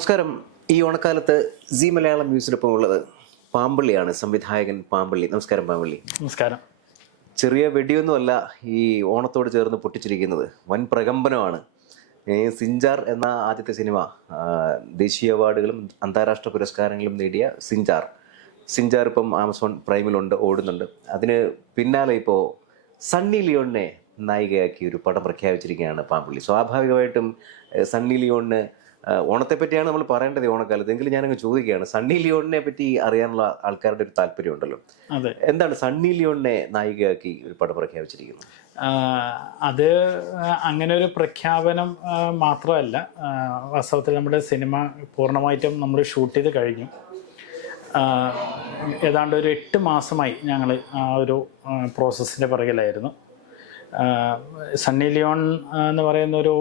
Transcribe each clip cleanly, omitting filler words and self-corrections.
നമസ്കാരം. ഈ ഓണക്കാലത്ത് സി മലയാളം ന്യൂസിനൊപ്പം ഉള്ളത് പാമ്പള്ളിയാണ്, സംവിധായകൻ പാമ്പള്ളി. നമസ്കാരം പാമ്പള്ളി. നമസ്കാരം. ചെറിയ വെടിയൊന്നുമല്ല ഈ ഓണത്തോട് ചേർന്ന് പൊട്ടിച്ചിരിക്കുന്നത്, വൻ പ്രകമ്പനമാണ്. സിഞ്ചാർ എന്ന ആദ്യത്തെ സിനിമ ദേശീയ അവാർഡുകളും അന്താരാഷ്ട്ര പുരസ്കാരങ്ങളും നേടിയ സിഞ്ചാർ ഇപ്പം ആമസോൺ പ്രൈമിലുണ്ട്, ഓടുന്നുണ്ട്. അതിന് പിന്നാലെ ഇപ്പോൾ സണ്ണി ലിയോണിനെ നായികയാക്കി ഒരു പടം പ്രഖ്യാപിച്ചിരിക്കുകയാണ് പാമ്പള്ളി. സ്വാഭാവികമായിട്ടും സണ്ണി ലിയോണിന് ഓണത്തെ പറ്റിയാണ് നമ്മൾ പറയേണ്ടത് ഓണക്കാലത്ത്. എങ്കിലും ഞാനങ്ങ് ചോദിക്കുകയാണ്, സണ്ണി ലിയോണിനെ പറ്റി അറിയാനുള്ള ആൾക്കാരുടെ ഒരു താല്പര്യമുണ്ടല്ലോ. എന്താണ് സണ്ണി ലിയോണിനെ നായികയാക്കി ഒരു പടം പ്രഖ്യാപിച്ചിരിക്കുന്നത്? അത് അങ്ങനെ ഒരു പ്രഖ്യാപനം മാത്രമല്ല, വാസ്തവത്തിൽ നമ്മുടെ സിനിമ പൂർണ്ണമായിട്ടും നമ്മൾ ഷൂട്ട് ചെയ്ത് കഴിഞ്ഞു. ഏതാണ്ട് ഒരു 8 മാസമായി ഞങ്ങൾ ആ ഒരു പ്രോസസ്സിൻ്റെ പുറകിലായിരുന്നു. സണ്ണി ലിയോൺ എന്ന് പറയുന്ന ഒരു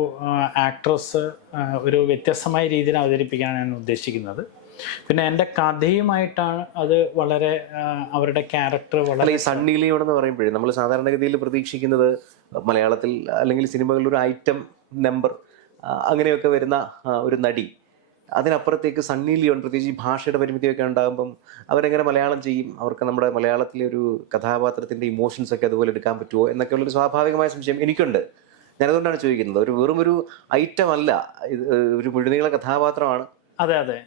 ആക്ട്രസ് ഒരു വ്യത്യസ്തമായ രീതിയിൽ അവതരിപ്പിക്കാനാണ് ഞാൻ ഉദ്ദേശിക്കുന്നത്. പിന്നെ എൻ്റെ കഥയുമായിട്ടാണ് അത് വളരെ അവരുടെ ക്യാരക്ടർ വളരെ. ഈ സണ്ണി ലിയോൺ എന്ന് പറയുമ്പോഴേ നമ്മൾ സാധാരണഗതിയിൽ പ്രതീക്ഷിക്കുന്നത് മലയാളത്തിൽ അല്ലെങ്കിൽ സിനിമകളിൽ ഒരു ഐറ്റം നമ്പർ അങ്ങനെയൊക്കെ വരുന്ന ഒരു നടി. അതിനപ്പുറത്തേക്ക് സണ്ണി ലിയോൺ, പ്രത്യേകിച്ച് ഈ ഭാഷയുടെ പരിമിതിയൊക്കെ ഉണ്ടാകുമ്പം അവരെങ്ങനെ മലയാളം ചെയ്യും, അവർക്ക് നമ്മുടെ മലയാളത്തിലെ ഒരു കഥാപാത്രത്തിൻ്റെ ഇമോഷൻസ് ഒക്കെ അതുപോലെ എടുക്കാൻ പറ്റുമോ എന്നൊക്കെയുള്ളൊരു സ്വാഭാവികമായ സംശയം എനിക്കുണ്ട്. ഞാനതുകൊണ്ടാണ് ചോദിക്കുന്നത്. ഒരു വെറും ഒരു ഐറ്റം അല്ല, ഒരു മുഴുനീള കഥാപാത്രമാണ്. അതെ,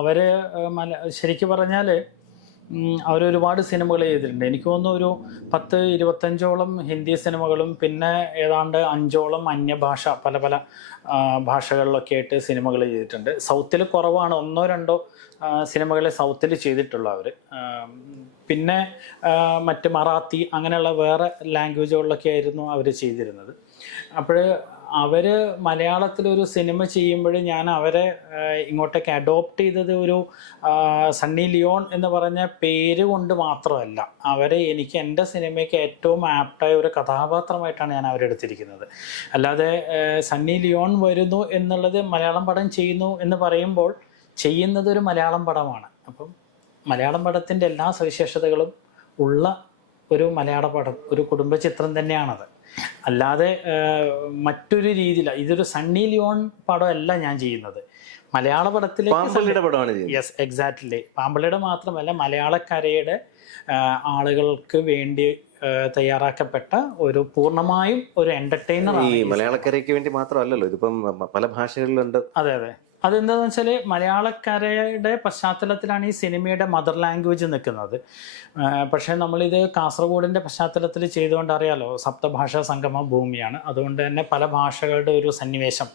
അവര് ശരിക്കും പറഞ്ഞാൽ അവരൊരുപാട് സിനിമകൾ ചെയ്തിട്ടുണ്ട്. എനിക്ക് തോന്നുന്നു ഒരു 10-25ഓളം ഹിന്ദി സിനിമകളും പിന്നെ ഏതാണ്ട് 5ഓളം അന്യഭാഷ പല ഭാഷകളിലൊക്കെ ആയിട്ട് സിനിമകൾ ചെയ്തിട്ടുണ്ട്. സൗത്തിൽ കുറവാണ്, 1-2 സിനിമകളെ സൗത്തിൽ ചെയ്തിട്ടുള്ളൂ അവർ. പിന്നെ മറ്റ് മറാത്തി അങ്ങനെയുള്ള വേറെ ലാംഗ്വേജുകളിലൊക്കെ ആയിരുന്നു അവർ ചെയ്തിരുന്നത്. അപ്പോൾ അവർ മലയാളത്തിലൊരു സിനിമ ചെയ്യുമ്പോൾ ഞാൻ അവരെ ഇങ്ങോട്ടേക്ക് അഡോപ്റ്റ് ചെയ്തത് ഒരു സണ്ണി ലിയോൺ എന്ന് പറഞ്ഞ പേര് കൊണ്ട് മാത്രമല്ല, അവരെ എനിക്ക് എൻ്റെ സിനിമയ്ക്ക് ഏറ്റവും ആപ്റ്റായ ഒരു കഥാപാത്രമായിട്ടാണ് ഞാൻ അവരെടുത്തിരിക്കുന്നത്. അല്ലാതെ സണ്ണി ലിയോൺ വരുന്നു എന്നുള്ളത് മലയാളം പടം ചെയ്യുന്നു എന്ന് പറയുമ്പോൾ ചെയ്യുന്നത് ഒരു മലയാളം പടമാണ്. അപ്പം മലയാളം പടത്തിൻ്റെ എല്ലാ സവിശേഷതകളും ഉള്ള ഒരു മലയാള പടം, ഒരു കുടുംബ ചിത്രം തന്നെയാണത്. അല്ലാതെ മറ്റൊരു രീതിയില്ല. ഇതൊരു സണ്ണി ലിയോൺ പടമല്ല ഞാൻ ചെയ്യുന്നത്, മലയാള പടത്തിലേക്ക്. Yes, exactly. പാമ്പള്ളിയുടെ മാത്രമല്ല, മലയാളക്കരയുടെ ആളുകൾക്ക് വേണ്ടി തയ്യാറാക്കപ്പെട്ട ഒരു പൂർണ്ണമായും ഒരു എന്റർടൈനർ. ഈ മലയാളക്കരയ്ക്ക് വേണ്ടി മാത്രമല്ലല്ലോ, ഇതിപ്പം പല ഭാഷകളിലുണ്ട്. അതെ. അതെന്താണെന്ന് വെച്ചാൽ മലയാളക്കരയുടെ പശ്ചാത്തലത്തിലാണ് ഈ സിനിമയുടെ മദർ ലാംഗ്വേജ് നിൽക്കുന്നത്. പക്ഷേ നമ്മളിത് കാസർഗോഡിൻ്റെ പശ്ചാത്തലത്തിൽ ചെയ്തുകൊണ്ട് അറിയാലോ, സപ്തഭാഷാ സംഗമ ഭൂമിയാണ്. അതുകൊണ്ട് തന്നെ പല ഭാഷകളുടെ ഒരു സന്നിവേശം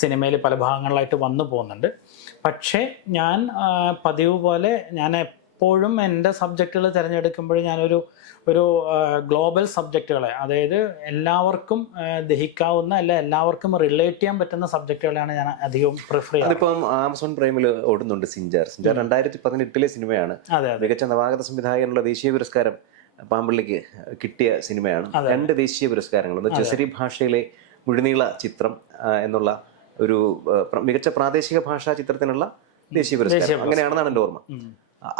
സിനിമയിൽ പല ഭാഗങ്ങളിലായിട്ട് വന്നു പോകുന്നുണ്ട്. പക്ഷേ ഞാൻ പതിവ് പോലെ ഞാൻ എപ്പോഴും എൻ്റെ സബ്ജക്റ്റുകൾ തിരഞ്ഞെടുക്കുമ്പോൾ ഞാനൊരു ഗ്ലോബൽ സബ്ജക്റ്റുകളെ, അതായത് എല്ലാവർക്കും ദഹിക്കാവുന്ന എല്ലാവർക്കും റിലേറ്റ് ചെയ്യാൻ പറ്റുന്ന സബ്ജക്റ്റുകളെയാണ് ഞാൻ അധികം പ്രിഫർ ചെയ്യുന്നത്. അതിപ്പം ആമസോൺ പ്രൈമിൽ ഓടുന്നുണ്ട് സിഞ്ചാർ 2018 സിനിമയാണ്. മികച്ച നവാഗത സംവിധായകനുള്ള ദേശീയ പുരസ്കാരം പാമ്പള്ളിക്ക് കിട്ടിയ സിനിമയാണ്. 2 ദേശീയ പുരസ്കാരങ്ങൾ, ഒന്ന് ചെസരി ഭാഷയിലെ മുഴുനീള ചിത്രം എന്നുള്ള ഒരു മികച്ച പ്രാദേശിക ഭാഷാ ചിത്രത്തിനുള്ള ദേശീയ പുരസ്കാരം, അങ്ങനെയാണെന്നാണ് എൻ്റെ ഓർമ്മ.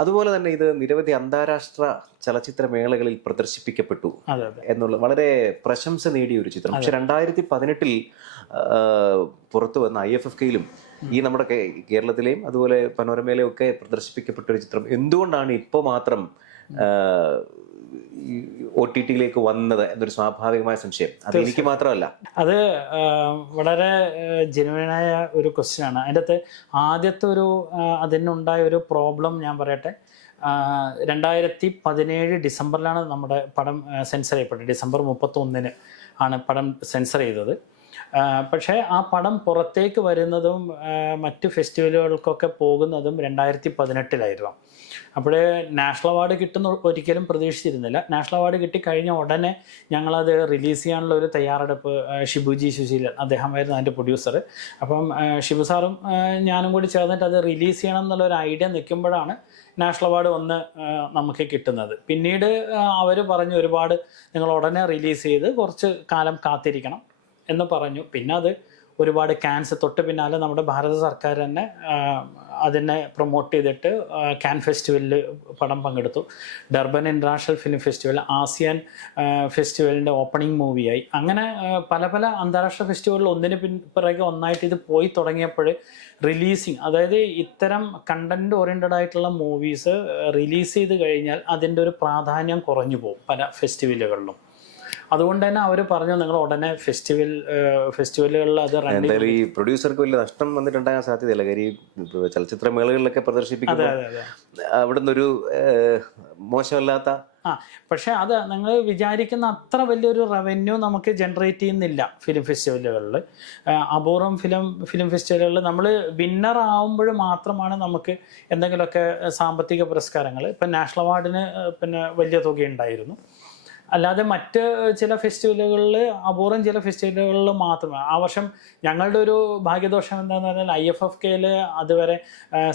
അതുപോലെ തന്നെ ഇത് നിരവധി അന്താരാഷ്ട്ര ചലച്ചിത്ര മേളകളിൽ പ്രദർശിപ്പിക്കപ്പെട്ടു എന്നുള്ള വളരെ പ്രശംസ നേടിയ ഒരു ചിത്രം. പക്ഷെ 2018 പുറത്തു വന്ന IFFKയിലും ഈ നമ്മുടെ കേരളത്തിലെയും അതുപോലെ പനോരമയിലെയും ഒക്കെ പ്രദർശിപ്പിക്കപ്പെട്ട ഒരു ചിത്രം എന്തുകൊണ്ടാണ് ഇപ്പോൾ മാത്രം OTT-യിലേക്ക് വന്നത് എന്നൊരു സ്വാഭാവികമായ സംശയം. അത് എനിക്ക് മാത്രമല്ല, അത് വളരെ ജെനുവിനായ ഒരു ക്വസ്റ്റ്യൻ ആണ്. അതിൻ്റെ അകത്ത് ആദ്യത്തെ അതിനുണ്ടായ ഒരു പ്രോബ്ലം ഞാൻ പറയട്ടെ. 2017 ഡിസംബറിലാണ് നമ്മുടെ പടം സെൻസർ ചെയ്യപ്പെട്ടത്. ഡിസംബർ 31 ആണ് പടം സെൻസർ ചെയ്തത്. പക്ഷേ ആ പടം പുറത്തേക്ക് വരുന്നതും മറ്റ് ഫെസ്റ്റിവലുകൾക്കൊക്കെ പോകുന്നതും 2018 അപ്പോൾ നാഷണൽ അവാർഡ് കിട്ടുന്ന ഒരിക്കലും പ്രതീക്ഷിച്ചിരുന്നില്ല. നാഷണൽ അവാർഡ് കിട്ടിക്കഴിഞ്ഞ ഉടനെ ഞങ്ങളത് റിലീസ് ചെയ്യാനുള്ള ഒരു തയ്യാറെടുപ്പ് ഷിബുജി സുശീലൻ, അദ്ദേഹമായിരുന്നു അതിൻ്റെ പ്രൊഡ്യൂസർ. അപ്പം ഷിബു സാറും ഞാനും കൂടി ചേർന്നിട്ട് അത് റിലീസ് ചെയ്യണം എന്നുള്ളൊരു ഐഡിയ നിൽക്കുമ്പോഴാണ് നാഷണൽ അവാർഡ് നമുക്ക് കിട്ടുന്നത്. പിന്നീട് അവർ പറഞ്ഞു, ഒരുപാട് നിങ്ങൾ ഉടനെ റിലീസ് ചെയ്ത് കുറച്ച് കാലം കാത്തിരിക്കണം എന്ന് പറഞ്ഞു. പിന്നെ അത് ഒരുപാട് ക്യാൻസ് തൊട്ട് പിന്നാലെ നമ്മുടെ ഭാരത സർക്കാർ തന്നെ അതിനെ പ്രൊമോട്ട് ചെയ്തിട്ട് കാൻ ഫെസ്റ്റിവലിൽ പടം പങ്കെടുത്തു. Durban international film festival, ASEAN ഫെസ്റ്റിവലിൻ്റെ ഓപ്പണിംഗ് മൂവിയായി. അങ്ങനെ പല പല അന്താരാഷ്ട്ര ഫെസ്റ്റിവലിൽ ഒന്നിന് പിറകെ ഒന്നായിട്ട് ഇത് പോയി തുടങ്ങിയപ്പോൾ റിലീസിങ്, അതായത് ഇത്തരം കണ്ടന്റ് ഓറിയൻറ്റഡ് ആയിട്ടുള്ള മൂവീസ് റിലീസ് ചെയ്ത് കഴിഞ്ഞാൽ അതിൻ്റെ ഒരു പ്രാധാന്യം കുറഞ്ഞു പോകും പല ഫെസ്റ്റിവലുകളിലും. അതുകൊണ്ട് തന്നെ അവർ പറഞ്ഞു നിങ്ങൾ ഉടനെ ഫെസ്റ്റിവലുകളിൽ അത് എന്തായാലും ഈ പ്രൊഡ്യൂസർക്ക് വലിയ നഷ്ടം വന്നിട്ടുണ്ടാകാൻ സാധ്യതയില്ല. കാര്യം ചലച്ചിത്ര മേളകളിലൊക്കെ പ്രദർശിപ്പിക്കുന്നത് അവിടുന്ന് ഒരു മോശമല്ലാത്ത പക്ഷെ അത് നിങ്ങൾ വിചാരിക്കുന്ന അത്ര വലിയൊരു റവന്യൂ നമുക്ക് ജനറേറ്റ് ചെയ്യുന്നില്ല ഫിലിം ഫെസ്റ്റിവലുകളിൽ. അപൂർവം ഫിലിം ഫെസ്റ്റിവലുകളിൽ നമ്മൾ വിന്നർ ആവുമ്പോൾ മാത്രമാണ് നമുക്ക് എന്തെങ്കിലുമൊക്കെ സാമ്പത്തിക പുരസ്കാരങ്ങൾ. ഇപ്പം നാഷണൽ അവാർഡിന് പിന്നെ വലിയ തുക ഉണ്ടായിരുന്നു. അല്ലാതെ മറ്റ് ചില ഫെസ്റ്റിവലുകളിൽ, അപൂർവം ചില ഫെസ്റ്റിവലുകളിൽ മാത്രമേ. ആ വർഷം ഞങ്ങളുടെ ഒരു ഭാഗ്യദോഷം എന്താണെന്ന് പറഞ്ഞാൽ IFFKയിൽ അതുവരെ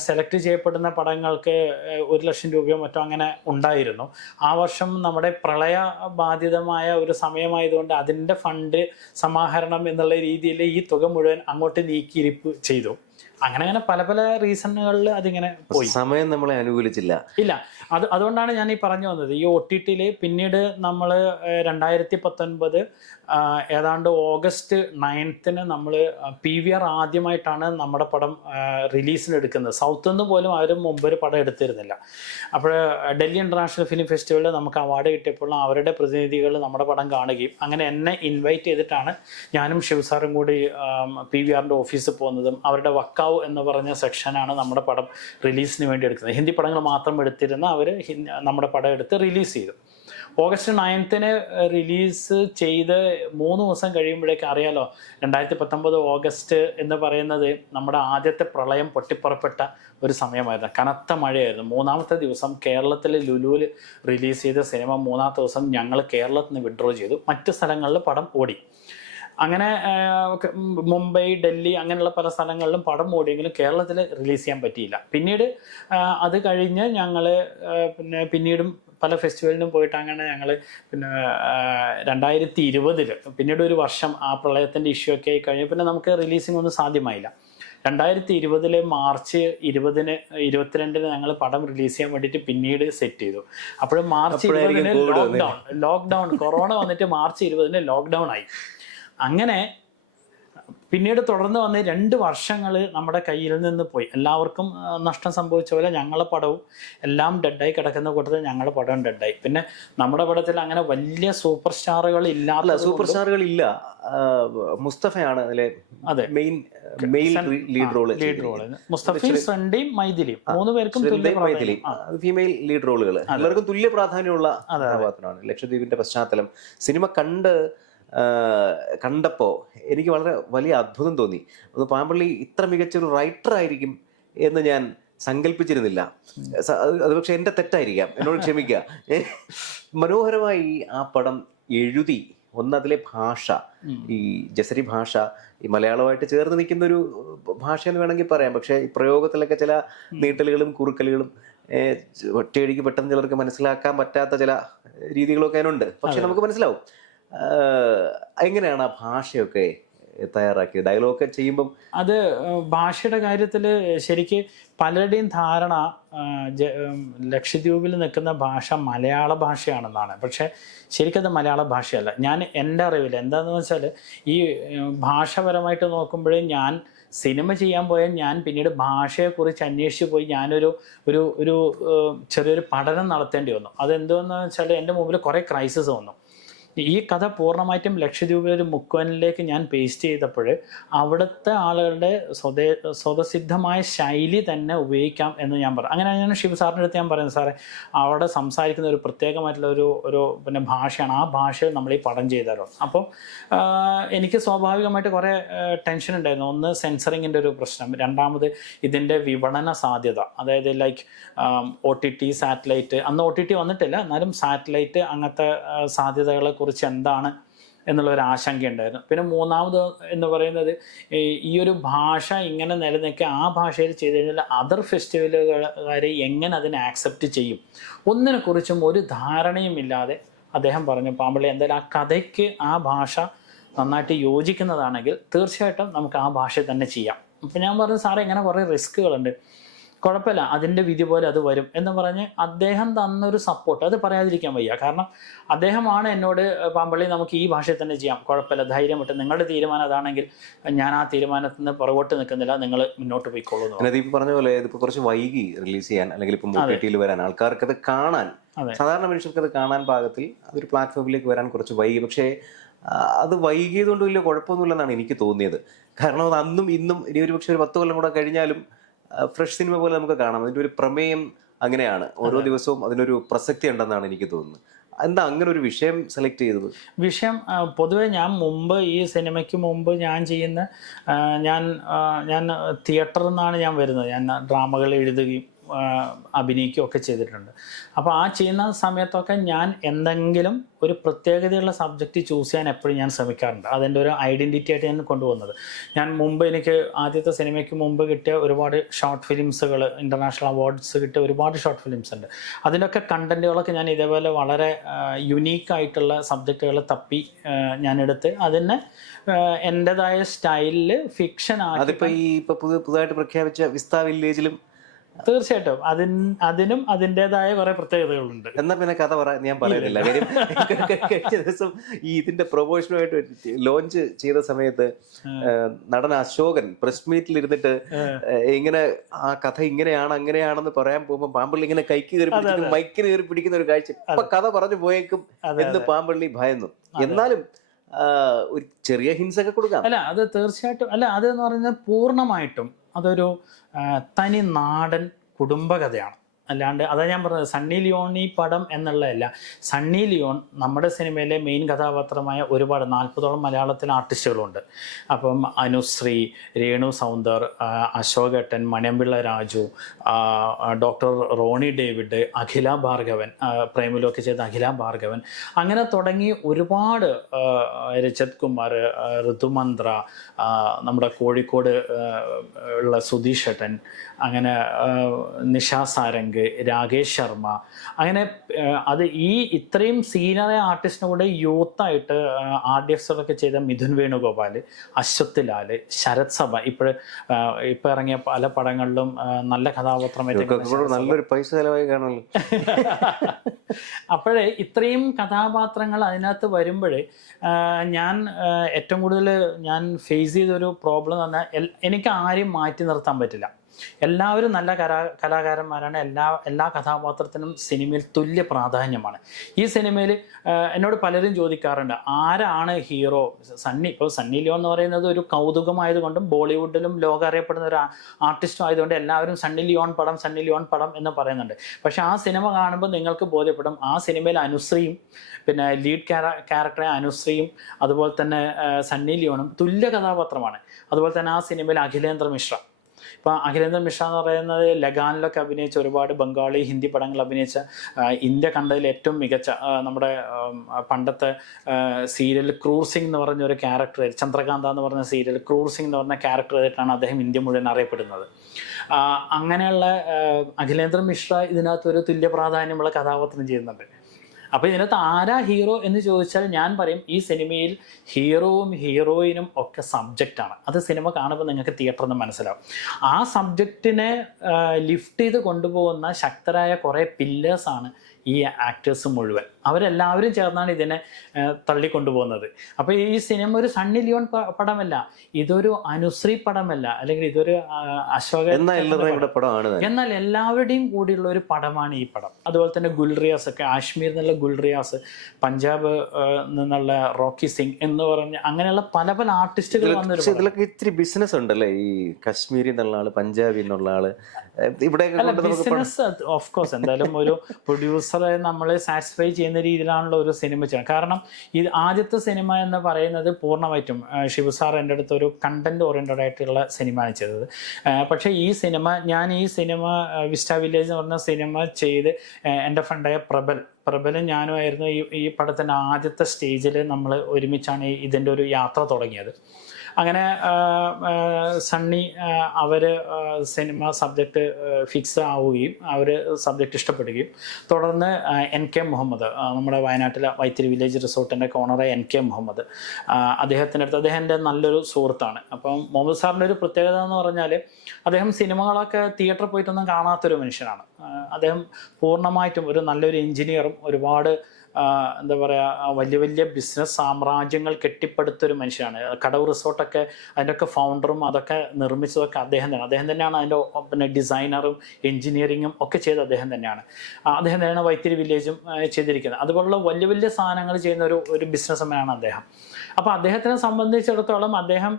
സെലക്ട് ചെയ്യപ്പെടുന്ന പടങ്ങൾക്ക് 1,00,000 രൂപയോ മറ്റോ അങ്ങനെ ഉണ്ടായിരുന്നു. ആ വർഷം നമ്മുടെ പ്രളയ ബാധിതമായ ഒരു സമയമായതുകൊണ്ട് അതിൻ്റെ ഫണ്ട് സമാഹരണം എന്നുള്ള രീതിയിൽ ഈ തുക മുഴുവൻ അങ്ങോട്ട് നീക്കിയിരിപ്പ് ചെയ്തു. അങ്ങനെ പല പല റീസണുകളിൽ അതിങ്ങനെ പോയി. സമയം നമ്മളെ അനുകൂലിച്ചില്ല. ഇല്ല, അതുകൊണ്ടാണ് ഞാൻ ഈ പറഞ്ഞു വന്നത്. ഈ OTT പിന്നീട് നമ്മൾ 2019 ഏതാണ്ട് ഓഗസ്റ്റ് 9 നമ്മൾ PVR ആദ്യമായിട്ടാണ് നമ്മുടെ പടം റിലീസിന് എടുക്കുന്നത്. സൗത്ത് നിന്ന് പോലും അവർ മുമ്പ് ഒരു പടം എടുത്തിരുന്നില്ല. അപ്പോൾ ഡൽഹി ഇൻ്റർനാഷണൽ ഫിലിം ഫെസ്റ്റിവലിൽ നമുക്ക് അവാർഡ് കിട്ടിയപ്പോൾ അവരുടെ പ്രതിനിധികൾ നമ്മുടെ പടം കാണുകയും അങ്ങനെ എന്നെ ഇൻവൈറ്റ് ചെയ്തിട്ടാണ് ഞാനും ശിവസാറും കൂടി PVRൻ്റെ ഓഫീസിൽ പോകുന്നതും. അവരുടെ വക്കാവ് എന്ന് പറഞ്ഞ സെക്ഷനാണ് നമ്മുടെ പടം റിലീസിന് വേണ്ടി എടുക്കുന്നത്. ഹിന്ദി പടങ്ങൾ മാത്രം എടുത്തിരുന്ന അവർ നമ്മുടെ പടം എടുത്ത് റിലീസ് ചെയ്തു. ഓഗസ്റ്റ് 9 റിലീസ് ചെയ്ത് 3 ദിവസം കഴിയുമ്പോഴേക്ക് അറിയാലോ 2019 ഓഗസ്റ്റ് എന്ന് പറയുന്നത് നമ്മുടെ ആദ്യത്തെ പ്രളയം പൊട്ടിപ്പുറപ്പെട്ട ഒരു സമയമായിരുന്നു. കനത്ത മഴയായിരുന്നു. 3ാമത്തെ ദിവസം കേരളത്തിൽ ലുലുവിൽ റിലീസ് ചെയ്ത സിനിമ 3ാമത്തെ ദിവസം ഞങ്ങൾ കേരളത്തിൽ നിന്ന് വിഡ്രോ ചെയ്തു. മറ്റ് സ്ഥലങ്ങളിൽ പടം ഓടി. അങ്ങനെ മുംബൈ, ഡൽഹി അങ്ങനെയുള്ള പല സ്ഥലങ്ങളിലും പടം ഓടിയെങ്കിലും കേരളത്തിൽ റിലീസ് ചെയ്യാൻ പറ്റിയില്ല. പിന്നീട് അത് കഴിഞ്ഞ് ഞങ്ങൾ പിന്നീടും പല ഫെസ്റ്റിവലിനും പോയിട്ട് അങ്ങനെ ഞങ്ങൾ 2020 പിന്നീട് ഒരു വർഷം ആ പ്രളയത്തിൻ്റെ ഇഷ്യൂ ഒക്കെ ആയി കഴിഞ്ഞു. പിന്നെ നമുക്ക് റിലീസിംഗ് ഒന്നും സാധ്യമായില്ല. 2020 മാർച്ച് 20-ന് 22-ന് ഞങ്ങൾ പടം റിലീസ് ചെയ്യാൻ വേണ്ടിയിട്ട് പിന്നീട് സെറ്റ് ചെയ്തു. അപ്പോൾ മാർച്ച് 20-ന് ലോക്ക്ഡൗൺ കൊറോണ വന്നിട്ട് മാർച്ച് 20-ന് ലോക്ക്ഡൗൺ ആയി. അങ്ങനെ പിന്നീട് തുടർന്ന് വന്ന് 2 വർഷങ്ങൾ നമ്മുടെ കയ്യിൽ നിന്ന് പോയി. എല്ലാവർക്കും നഷ്ടം സംഭവിച്ച പോലെ ഞങ്ങളുടെ പടവും എല്ലാം ഡെഡായി കിടക്കുന്ന കൂട്ടത്തിൽ ഞങ്ങളുടെ പടവും ഡെഡായി. പിന്നെ നമ്മുടെ പടത്തിൽ അങ്ങനെ വലിയ സൂപ്പർ സ്റ്റാറുകൾ ഇല്ലാത്ത ഇല്ല. മുസ്തഫയാണ് അതിലെ മെയിൻ ലീഡ് റോള്. മുസ്തഫയും ഫ്രണ്ടിയും മൈഥിലിയും 3 പേർക്കും ഫീമെയിൽ ലീഡ് റോളുകൾ. എല്ലാവർക്കും തുല്യ പ്രാധാന്യമുള്ള കഥാപാത്രമാണ്. ലക്ഷദ്വീപിന്റെ പശ്ചാത്തലം സിനിമ കണ്ടപ്പോൾ എനിക്ക് വളരെ വലിയ അത്ഭുതം തോന്നി. ഒന്ന് പാമ്പള്ളി ഇത്ര മികച്ചൊരു റൈറ്റർ ആയിരിക്കും എന്ന് ഞാൻ സങ്കല്പിച്ചിരുന്നില്ല. അത് പക്ഷെ എൻ്റെ തെറ്റായിരിക്കാം, എന്നോട് ക്ഷമിക്കുക. മനോഹരമായി ആ പടം എഴുതി. അതിലെ ഭാഷ, ഈ ജസരി ഭാഷ, ഈ മലയാളമായിട്ട് ചേർന്ന് നിൽക്കുന്ന ഒരു ഭാഷ എന്ന് വേണമെങ്കിൽ പറയാം. പക്ഷെ ഈ പ്രയോഗത്തിലൊക്കെ ചില നീട്ടലുകളും കുറുക്കലുകളും ഒറ്റയടിക്ക് പെട്ടെന്ന് ചിലർക്ക് മനസ്സിലാക്കാൻ പറ്റാത്ത ചില രീതികളൊക്കെ അതിനുണ്ട്. പക്ഷെ നമുക്ക് മനസ്സിലാവും. എങ്ങനെയാണ് ആ ഭാഷയൊക്കെ തയ്യാറാക്കിയത്? ഡയലോഗൊക്കെ ചെയ്യുമ്പം അത് ഭാഷയുടെ കാര്യത്തിൽ ശരിക്ക് പലരുടെയും ധാരണ ലക്ഷദ്വീപിൽ നിൽക്കുന്ന ഭാഷ മലയാള ഭാഷയാണെന്നാണ്. പക്ഷേ ശരിക്കത് മലയാള ഭാഷയല്ല. എൻ്റെ അറിവിൽ എന്താണെന്ന് വെച്ചാൽ ഈ ഭാഷാപരമായിട്ട് നോക്കുമ്പോഴേ ഞാൻ സിനിമ ചെയ്യാൻ പോയാൽ ഞാൻ പിന്നീട് ഭാഷയെക്കുറിച്ച് അന്വേഷിച്ച് പോയി ഞാനൊരു ചെറിയൊരു പഠനം നടത്തേണ്ടി വന്നു. അതെന്തുവെന്ന് വെച്ചാൽ എൻ്റെ മുമ്പിൽ കുറേ ക്രൈസിസ് വന്നു. ഈ കഥ പൂർണ്ണമായിട്ടും ലക്ഷദ്വീപിലൊരു മുക്കുവനിലേക്ക് ഞാൻ പേസ്റ്റ് ചെയ്തപ്പോൾ അവിടുത്തെ ആളുകളുടെ സ്വതസിദ്ധമായ ശൈലി തന്നെ ഉപയോഗിക്കാം എന്ന് ഞാൻ പറഞ്ഞു. അങ്ങനെ ഞാൻ ശിവസാറിൻ്റെ അടുത്ത് ഞാൻ പറയുന്നത്, സാറേ അവിടെ സംസാരിക്കുന്ന ഒരു പ്രത്യേകമായിട്ടുള്ള ഒരു പിന്നെ ഭാഷയാണ്, ആ ഭാഷയിൽ നമ്മൾ ഈ പടം ചെയ്താലോ. അപ്പോൾ എനിക്ക് സ്വാഭാവികമായിട്ട് കുറേ ടെൻഷൻ ഉണ്ടായിരുന്നു. ഒന്ന് സെൻസറിങ്ങിൻ്റെ ഒരു പ്രശ്നം, രണ്ടാമത് ഇതിൻ്റെ വിപണന സാധ്യത, അതായത് ലൈക്ക് OTT, സാറ്റലൈറ്റ്. അന്ന് OTT വന്നിട്ടില്ല, എന്നാലും സാറ്റലൈറ്റ് അങ്ങനത്തെ സാധ്യതകളെ കുറിച്ച് എന്താണ് എന്നുള്ളൊരു ആശങ്കയുണ്ടായിരുന്നു. പിന്നെ മൂന്നാമത് എന്ന് പറയുന്നത് ഈ ഒരു ഭാഷ ഇങ്ങനെ നിലനിൽക്കുക, ആ ഭാഷയിൽ ചെയ്ത് കഴിഞ്ഞാൽ അതർ ഫെസ്റ്റിവലുകാരെ എങ്ങനെ അതിനെ ആക്സെപ്റ്റ് ചെയ്യും, ഒന്നിനെക്കുറിച്ചും ഒരു ധാരണയും ഇല്ലാതെ അദ്ദേഹം പറഞ്ഞു, പാമ്പള്ളി എന്തായാലും ആ കഥയ്ക്ക് ആ ഭാഷ നന്നായിട്ട് യോജിക്കുന്നതാണെങ്കിൽ തീർച്ചയായിട്ടും നമുക്ക് ആ ഭാഷയിൽ തന്നെ ചെയ്യാം. അപ്പം ഞാൻ പറഞ്ഞു സാറേ ഇങ്ങനെ കുറേ റിസ്ക്കുകളുണ്ട്, കുഴപ്പമില്ല അതിൻ്റെ വിധി പോലെ അത് വരും എന്ന് പറഞ്ഞ് അദ്ദേഹം തന്നൊരു സപ്പോർട്ട് അത് പറയാതിരിക്കാൻ വയ്യ. കാരണം അദ്ദേഹമാണ് എന്നോട് പാമ്പള്ളി നമുക്ക് ഈ ഭാഷയിൽ തന്നെ ചെയ്യാം, കുഴപ്പമില്ല ധൈര്യം വിട്ട്, നിങ്ങളുടെ തീരുമാനം അതാണെങ്കിൽ ഞാൻ ആ തീരുമാനത്തിൽ നിന്ന് പുറകോട്ട് നിൽക്കുന്നില്ല, നിങ്ങൾ മുന്നോട്ട് പോയിക്കോളൂ. ദീപ് പറഞ്ഞ പോലെ ഇതിപ്പോൾ കുറച്ച് വൈകി റിലീസ് ചെയ്യാൻ അല്ലെങ്കിൽ ഇപ്പം OTT-ൽ വരാൻ, ആൾക്കാർക്ക് അത് കാണാൻ, സാധാരണ മനുഷ്യർക്ക് അത് കാണാൻ പാകത്തിൽ അതൊരു പ്ലാറ്റ്ഫോമിലേക്ക് വരാൻ കുറച്ച് വൈകി. പക്ഷേ അത് വൈകിയത് കൊണ്ട് വലിയ കുഴപ്പമൊന്നുമില്ലെന്നാണ് എനിക്ക് തോന്നിയത്. കാരണം അത് അന്നും ഇന്നും ഇനി ഒരു പക്ഷേ ഒരു 10 കൊല്ലം കൂടെ കഴിഞ്ഞാലും ഫ്രഷ് സിനിമ പോലെ നമുക്ക് കാണാം. അതിൻ്റെ ഒരു പ്രമേയം അങ്ങനെയാണ്, ഓരോ ദിവസവും അതിനൊരു പ്രസക്തി ഉണ്ടെന്നാണ് എനിക്ക് തോന്നുന്നത്. എന്താ അങ്ങനെ ഒരു വിഷയം സെലക്ട് ചെയ്തത്? വിഷയം പൊതുവെ ഞാൻ മുമ്പ് ഈ സിനിമയ്ക്ക് മുമ്പ് ഞാൻ ചെയ്യുന്ന ഞാൻ തിയേറ്ററിൽ നിന്നാണ് ഞാൻ വരുന്നത്. ഞാൻ ഡ്രാമകൾ എഴുതുകയും അഭിനയിക്കുകയും ഒക്കെ ചെയ്തിട്ടുണ്ട്. അപ്പോൾ ആ ചെയ്യുന്ന സമയത്തൊക്കെ ഞാൻ എന്തെങ്കിലും ഒരു പ്രത്യേകതയുള്ള സബ്ജക്റ്റ് ചൂസ് ചെയ്യാൻ എപ്പോഴും ഞാൻ ശ്രമിക്കാറുണ്ട്. അതെൻ്റെ ഒരു ഐഡൻറ്റിറ്റി ആയിട്ട് ഞാൻ കൊണ്ടുപോകുന്നത്. ഞാൻ മുമ്പ് എനിക്ക് ആദ്യത്തെ സിനിമയ്ക്ക് മുമ്പ് കിട്ടിയ ഒരുപാട് ഷോർട്ട് ഫിലിംസുകൾ, ഇൻ്റർനാഷണൽ അവാർഡ്സ് കിട്ടിയ ഒരുപാട് ഷോർട്ട് ഫിലിംസ് ഉണ്ട്. അതിലൊക്കെ കണ്ടൻറ്റുകളൊക്കെ ഞാൻ ഇതേപോലെ വളരെ യുണീക്കായിട്ടുള്ള സബ്ജക്റ്റുകൾ തപ്പി ഞാനെടുത്ത് അതിനെ എൻ്റെതായ സ്റ്റൈലിൽ ഫിക്ഷൻ ആക്കി. അതിപ്പോൾ ഈ ഇപ്പോൾ പുതുതായിട്ട് പ്രഖ്യാപിച്ച വിസ്ത വില്ലേജിലും തീർച്ചയായിട്ടും അതിനും അതിൻ്റെതായ കുറെ പ്രത്യേകതകളുണ്ട്. എന്നാ പിന്നെ കഥ ഞാൻ പറയുന്നില്ല. കാര്യം കഴിഞ്ഞ ദിവസം ഈ ഇതിന്റെ പ്രൊമോഷനുമായിട്ട് ലോഞ്ച് ചെയ്ത സമയത്ത് നടൻ അശോകൻ പ്രസ് മീറ്റിൽ ഇരുന്നിട്ട് ഇങ്ങനെ ആ കഥ ഇങ്ങനെയാണ് അങ്ങനെയാണെന്ന് പറയാൻ പോകുമ്പോൾ പാമ്പള്ളി ഇങ്ങനെ കൈക്ക് കയറി പിടിക്കുന്ന, മൈക്കിന് കയറി പിടിക്കുന്ന ഒരു കാഴ്ച. ഇപ്പൊ കഥ പറഞ്ഞു പോയേക്കും എന്ന് പാമ്പള്ളി ഭയന്നു. എന്നാലും ഒരു ചെറിയ ഹിൻസ് ഒക്കെ കൊടുക്കാം. അല്ല അത് തീർച്ചയായിട്ടും അല്ല, അതെന്ന് പറയുന്നത് പൂർണ്ണമായിട്ടും അതൊരു തനി നാടൻ കുടുംബകഥയാണ്. അല്ലാണ്ട് അതാ ഞാൻ പറഞ്ഞത് സണ്ണി ലിയോൺ ഈ പടം എന്നുള്ളതല്ല. സണ്ണി ലിയോൺ നമ്മുടെ സിനിമയിലെ മെയിൻ കഥാപാത്രമായ ഒരുപാട് 40ഓളം മലയാളത്തിലെ ആർട്ടിസ്റ്റുകളുണ്ട്. അപ്പം അനുശ്രീ, രേണു സൗന്ദർ, അശോകേട്ടൻ, മണിയമ്പിള്ള രാജു, ഡോക്ടർ റോണി ഡേവിഡ്, അഖില ഭാർഗവൻ, പ്രേമിലൊക്കെ ചെയ്ത അഖില ഭാർഗവൻ, അങ്ങനെ തുടങ്ങി ഒരുപാട്, രജത് കുമാർ, ഋതുമന്ത്ര, നമ്മുടെ കോഴിക്കോട് ഉള്ള സുധീഷ് ഏട്ടൻ, അങ്ങനെ നിഷാ സാരംഗ്, രാകേഷ് ശർമ്മ, അങ്ങനെ അത് ഈ ഇത്രയും സീനിയർ ആർട്ടിസ്റ്റിനെ കൂടെ യൂത്തായിട്ട് ആർഡിയക്സൊക്കെ ചെയ്ത മിഥുൻ വേണുഗോപാൽ, അശ്വത് ലാൽ, ശരത് സഭ, ഇപ്പോൾ ഇറങ്ങിയ പല പടങ്ങളിലും നല്ല കഥാപാത്രമായിട്ട് നല്ലൊരു പൈസ ചെലവായി കാണുമല്ലോ. അപ്പോഴേ ഇത്രയും കഥാപാത്രങ്ങൾ അതിനകത്ത് വരുമ്പോഴേ ഞാൻ ഏറ്റവും കൂടുതൽ ഞാൻ ഫേസ് ചെയ്തൊരു പ്രോബ്ലം എന്ന് പറഞ്ഞാൽ എനിക്ക് ആരെയും മാറ്റി നിർത്താൻ പറ്റില്ല. എല്ലാവരും നല്ല കലാകാരന്മാരാണ്. എല്ലാ കഥാപാത്രത്തിനും സിനിമയിൽ തുല്യ പ്രാധാന്യമാണ്. ഈ സിനിമയിൽ എന്നോട് പലരും ചോദിക്കാറുണ്ട് ആരാണ് ഹീറോ. ഇപ്പോൾ സണ്ണി ലിയോൺ എന്ന് പറയുന്നത് ഒരു കൗതുകമായതുകൊണ്ടും ബോളിവുഡിലും ലോകം അറിയപ്പെടുന്ന ഒരു ആർട്ടിസ്റ്റും ആയതുകൊണ്ട് എല്ലാവരും സണ്ണി ലിയോൺ പടം എന്ന് പറയുന്നുണ്ട്. പക്ഷെ ആ സിനിമ കാണുമ്പോൾ നിങ്ങൾക്ക് ബോധ്യപ്പെടും ആ സിനിമയിൽ അനുശ്രീയും പിന്നെ ലീഡ് ക്യാരക്ടറായ അനുശ്രീയും അതുപോലെ തന്നെ സണ്ണി ലിയോണും തുല്യ കഥാപാത്രമാണ്. അതുപോലെ തന്നെ ആ സിനിമയിൽ അഖിലേന്ദ്ര മിശ്ര, ഇപ്പം അഖിലേന്ദ്ര മിശ്ര എന്ന് പറയുന്നത് ലഗാനിലൊക്കെ അഭിനയിച്ച, ഒരുപാട് ബംഗാളി ഹിന്ദി പടങ്ങൾ അഭിനയിച്ച, ഇന്ത്യ കണ്ടതിൽ ഏറ്റവും മികച്ച നമ്മുടെ പണ്ടത്തെ സീരിയൽ ക്രൂർ സിംഗ് എന്ന് പറഞ്ഞ ഒരു ക്യാരക്ടർ, ചന്ദ്രകാന്ത എന്ന് പറഞ്ഞ സീരിയൽ ക്രൂർ സിംഗ് എന്ന് പറഞ്ഞ ക്യാരക്ടറായിട്ടാണ് അദ്ദേഹം ഇന്ത്യ മുഴുവൻ അറിയപ്പെടുന്നത്. അങ്ങനെയുള്ള അഖിലേന്ദ്ര മിശ്ര ഇതിനകത്തൊരു തുല്യ പ്രാധാന്യമുള്ള കഥാപാത്രം ചെയ്യുന്നുണ്ട്. അപ്പോൾ ഇതിനകത്ത് ആരാ ഹീറോ എന്ന് ചോദിച്ചാൽ ഞാൻ പറയും ഈ സിനിമയിൽ ഹീറോവും ഹീറോയിനും ഒക്കെ സബ്ജക്റ്റാണ്. അത് സിനിമ കാണുമ്പോൾ നിങ്ങൾക്ക് തിയേറ്ററിൽ നിന്ന് മനസ്സിലാവും. ആ സബ്ജക്റ്റിനെ ലിഫ്റ്റ് ചെയ്ത് കൊണ്ടുപോകുന്ന ശക്തരായ കുറേ പില്ലേഴ്സാണ് ഈ ആക്ടേഴ്സ് മുഴുവൻ. അവരെല്ലാവരും ചേർന്നാണ് ഇതിനെ തള്ളിക്കൊണ്ടുപോകുന്നത്. അപ്പോൾ ഈ സിനിമ ഒരു സണ്ണി ലിയോൺ പടമല്ല, ഇതൊരു അനുശ്രീ പടമല്ല, അല്ലെങ്കിൽ ഇതൊരു അശോക, എന്നാൽ എല്ലാവരുടെയും കൂടിയുള്ള ഒരു പടമാണ് ഈ പടം. അതുപോലെ തന്നെ ഗുൽറിയാസ് ഒക്കെ, കാശ്മീർ എന്നുള്ള ഗുൽറിയാസ്, പഞ്ചാബ് നിന്നുള്ള റോക്കി സിംഗ് എന്ന് പറഞ്ഞ അങ്ങനെയുള്ള പല പല ആർട്ടിസ്റ്റുകൾ വന്നൊരു. ഇതിലൊക്കെ ഇത്തിരി ബിസിനസ് ഉണ്ടല്ലേ, ഈ കാശ്മീരിൽ നിന്നുള്ള ആള്, പഞ്ചാബിൽ നിന്നുള്ള ആള്, ഇവിടെ ബിസിനസ് ഓഫ് കോഴ്സ് എന്തായാലും ഒരു പ്രൊഡ്യൂസറെ നമ്മൾ സാറ്റിസ്ഫൈ ചെയ്യുന്ന രീതിയിലാണല്ലോ ഒരു സിനിമ ചെയ്യുന്നത്. കാരണം ഇത് ആദ്യത്തെ സിനിമ എന്ന് പറയുന്നത് പൂർണ്ണമായിട്ടും ഷിബു സാർ എൻ്റെ അടുത്ത് ഒരു കണ്ടന്റ് ഓറിയന്റഡ് ആയിട്ടുള്ള സിനിമയാണ് ചെയ്തത്. പക്ഷേ ഈ സിനിമ വിസ്റ്റ വില്ലേജ് എന്ന് പറഞ്ഞ സിനിമ ചെയ്ത് എൻ്റെ ഫ്രണ്ടായ പ്രബലും ഞാനുമായിരുന്നു ഈ പടത്തിൻ്റെ ആദ്യത്തെ സ്റ്റേജിൽ നമ്മൾ ഒരുമിച്ചാണ് ഇതിൻ്റെ ഒരു യാത്ര തുടങ്ങിയത്. അങ്ങനെ സണ്ണി അവർ സിനിമ സബ്ജക്റ്റ് ഫിക്സ് ആവുകയും അവർ സബ്ജക്റ്റ് ഇഷ്ടപ്പെടുകയും തുടർന്ന് NK മുഹമ്മദ്, നമ്മുടെ വയനാട്ടിലെ വൈത്തിരി വില്ലേജ് റിസോർട്ടിൻ്റെ ഓണറായ NK മുഹമ്മദ്, അദ്ദേഹത്തിനടുത്ത് അദ്ദേഹത്തിൻ്റെ നല്ലൊരു സുഹൃത്താണ്. അപ്പം മുഹമ്മദ് സാറിൻ്റെ ഒരു പ്രത്യേകത എന്ന് പറഞ്ഞാൽ അദ്ദേഹം സിനിമകളൊക്കെ തിയേറ്ററിൽ പോയിട്ടൊന്നും കാണാത്തൊരു മനുഷ്യനാണ്. അദ്ദേഹം പൂർണ്ണമായിട്ടും ഒരു നല്ലൊരു എഞ്ചിനീയറും ഒരുപാട് എന്താ പറയുക വലിയ വലിയ ബിസിനസ് സാമ്രാജ്യങ്ങൾ കെട്ടിപ്പടുത്തൊരു മനുഷ്യനാണ്. കടവ് റിസോർട്ടൊക്കെ അതിൻ്റെയൊക്കെ ഫൗണ്ടറും അതൊക്കെ നിർമ്മിച്ചതൊക്കെ അദ്ദേഹം തന്നെയാണ് അതിൻ്റെ പിന്നെ ഡിസൈനറും എഞ്ചിനീയറിങ്ങും ഒക്കെ ചെയ്ത് അദ്ദേഹം തന്നെയാണ്. അദ്ദേഹം തന്നെയാണ് വൈത്തിരി വില്ലേജും ചെയ്തിരിക്കുന്നത്. അതുപോലുള്ള വലിയ വലിയ സാധനങ്ങൾ ചെയ്യുന്ന ഒരു ബിസിനസ്മാനാണ് അദ്ദേഹം. അപ്പോൾ അദ്ദേഹത്തിനെ സംബന്ധിച്ചിടത്തോളം അദ്ദേഹം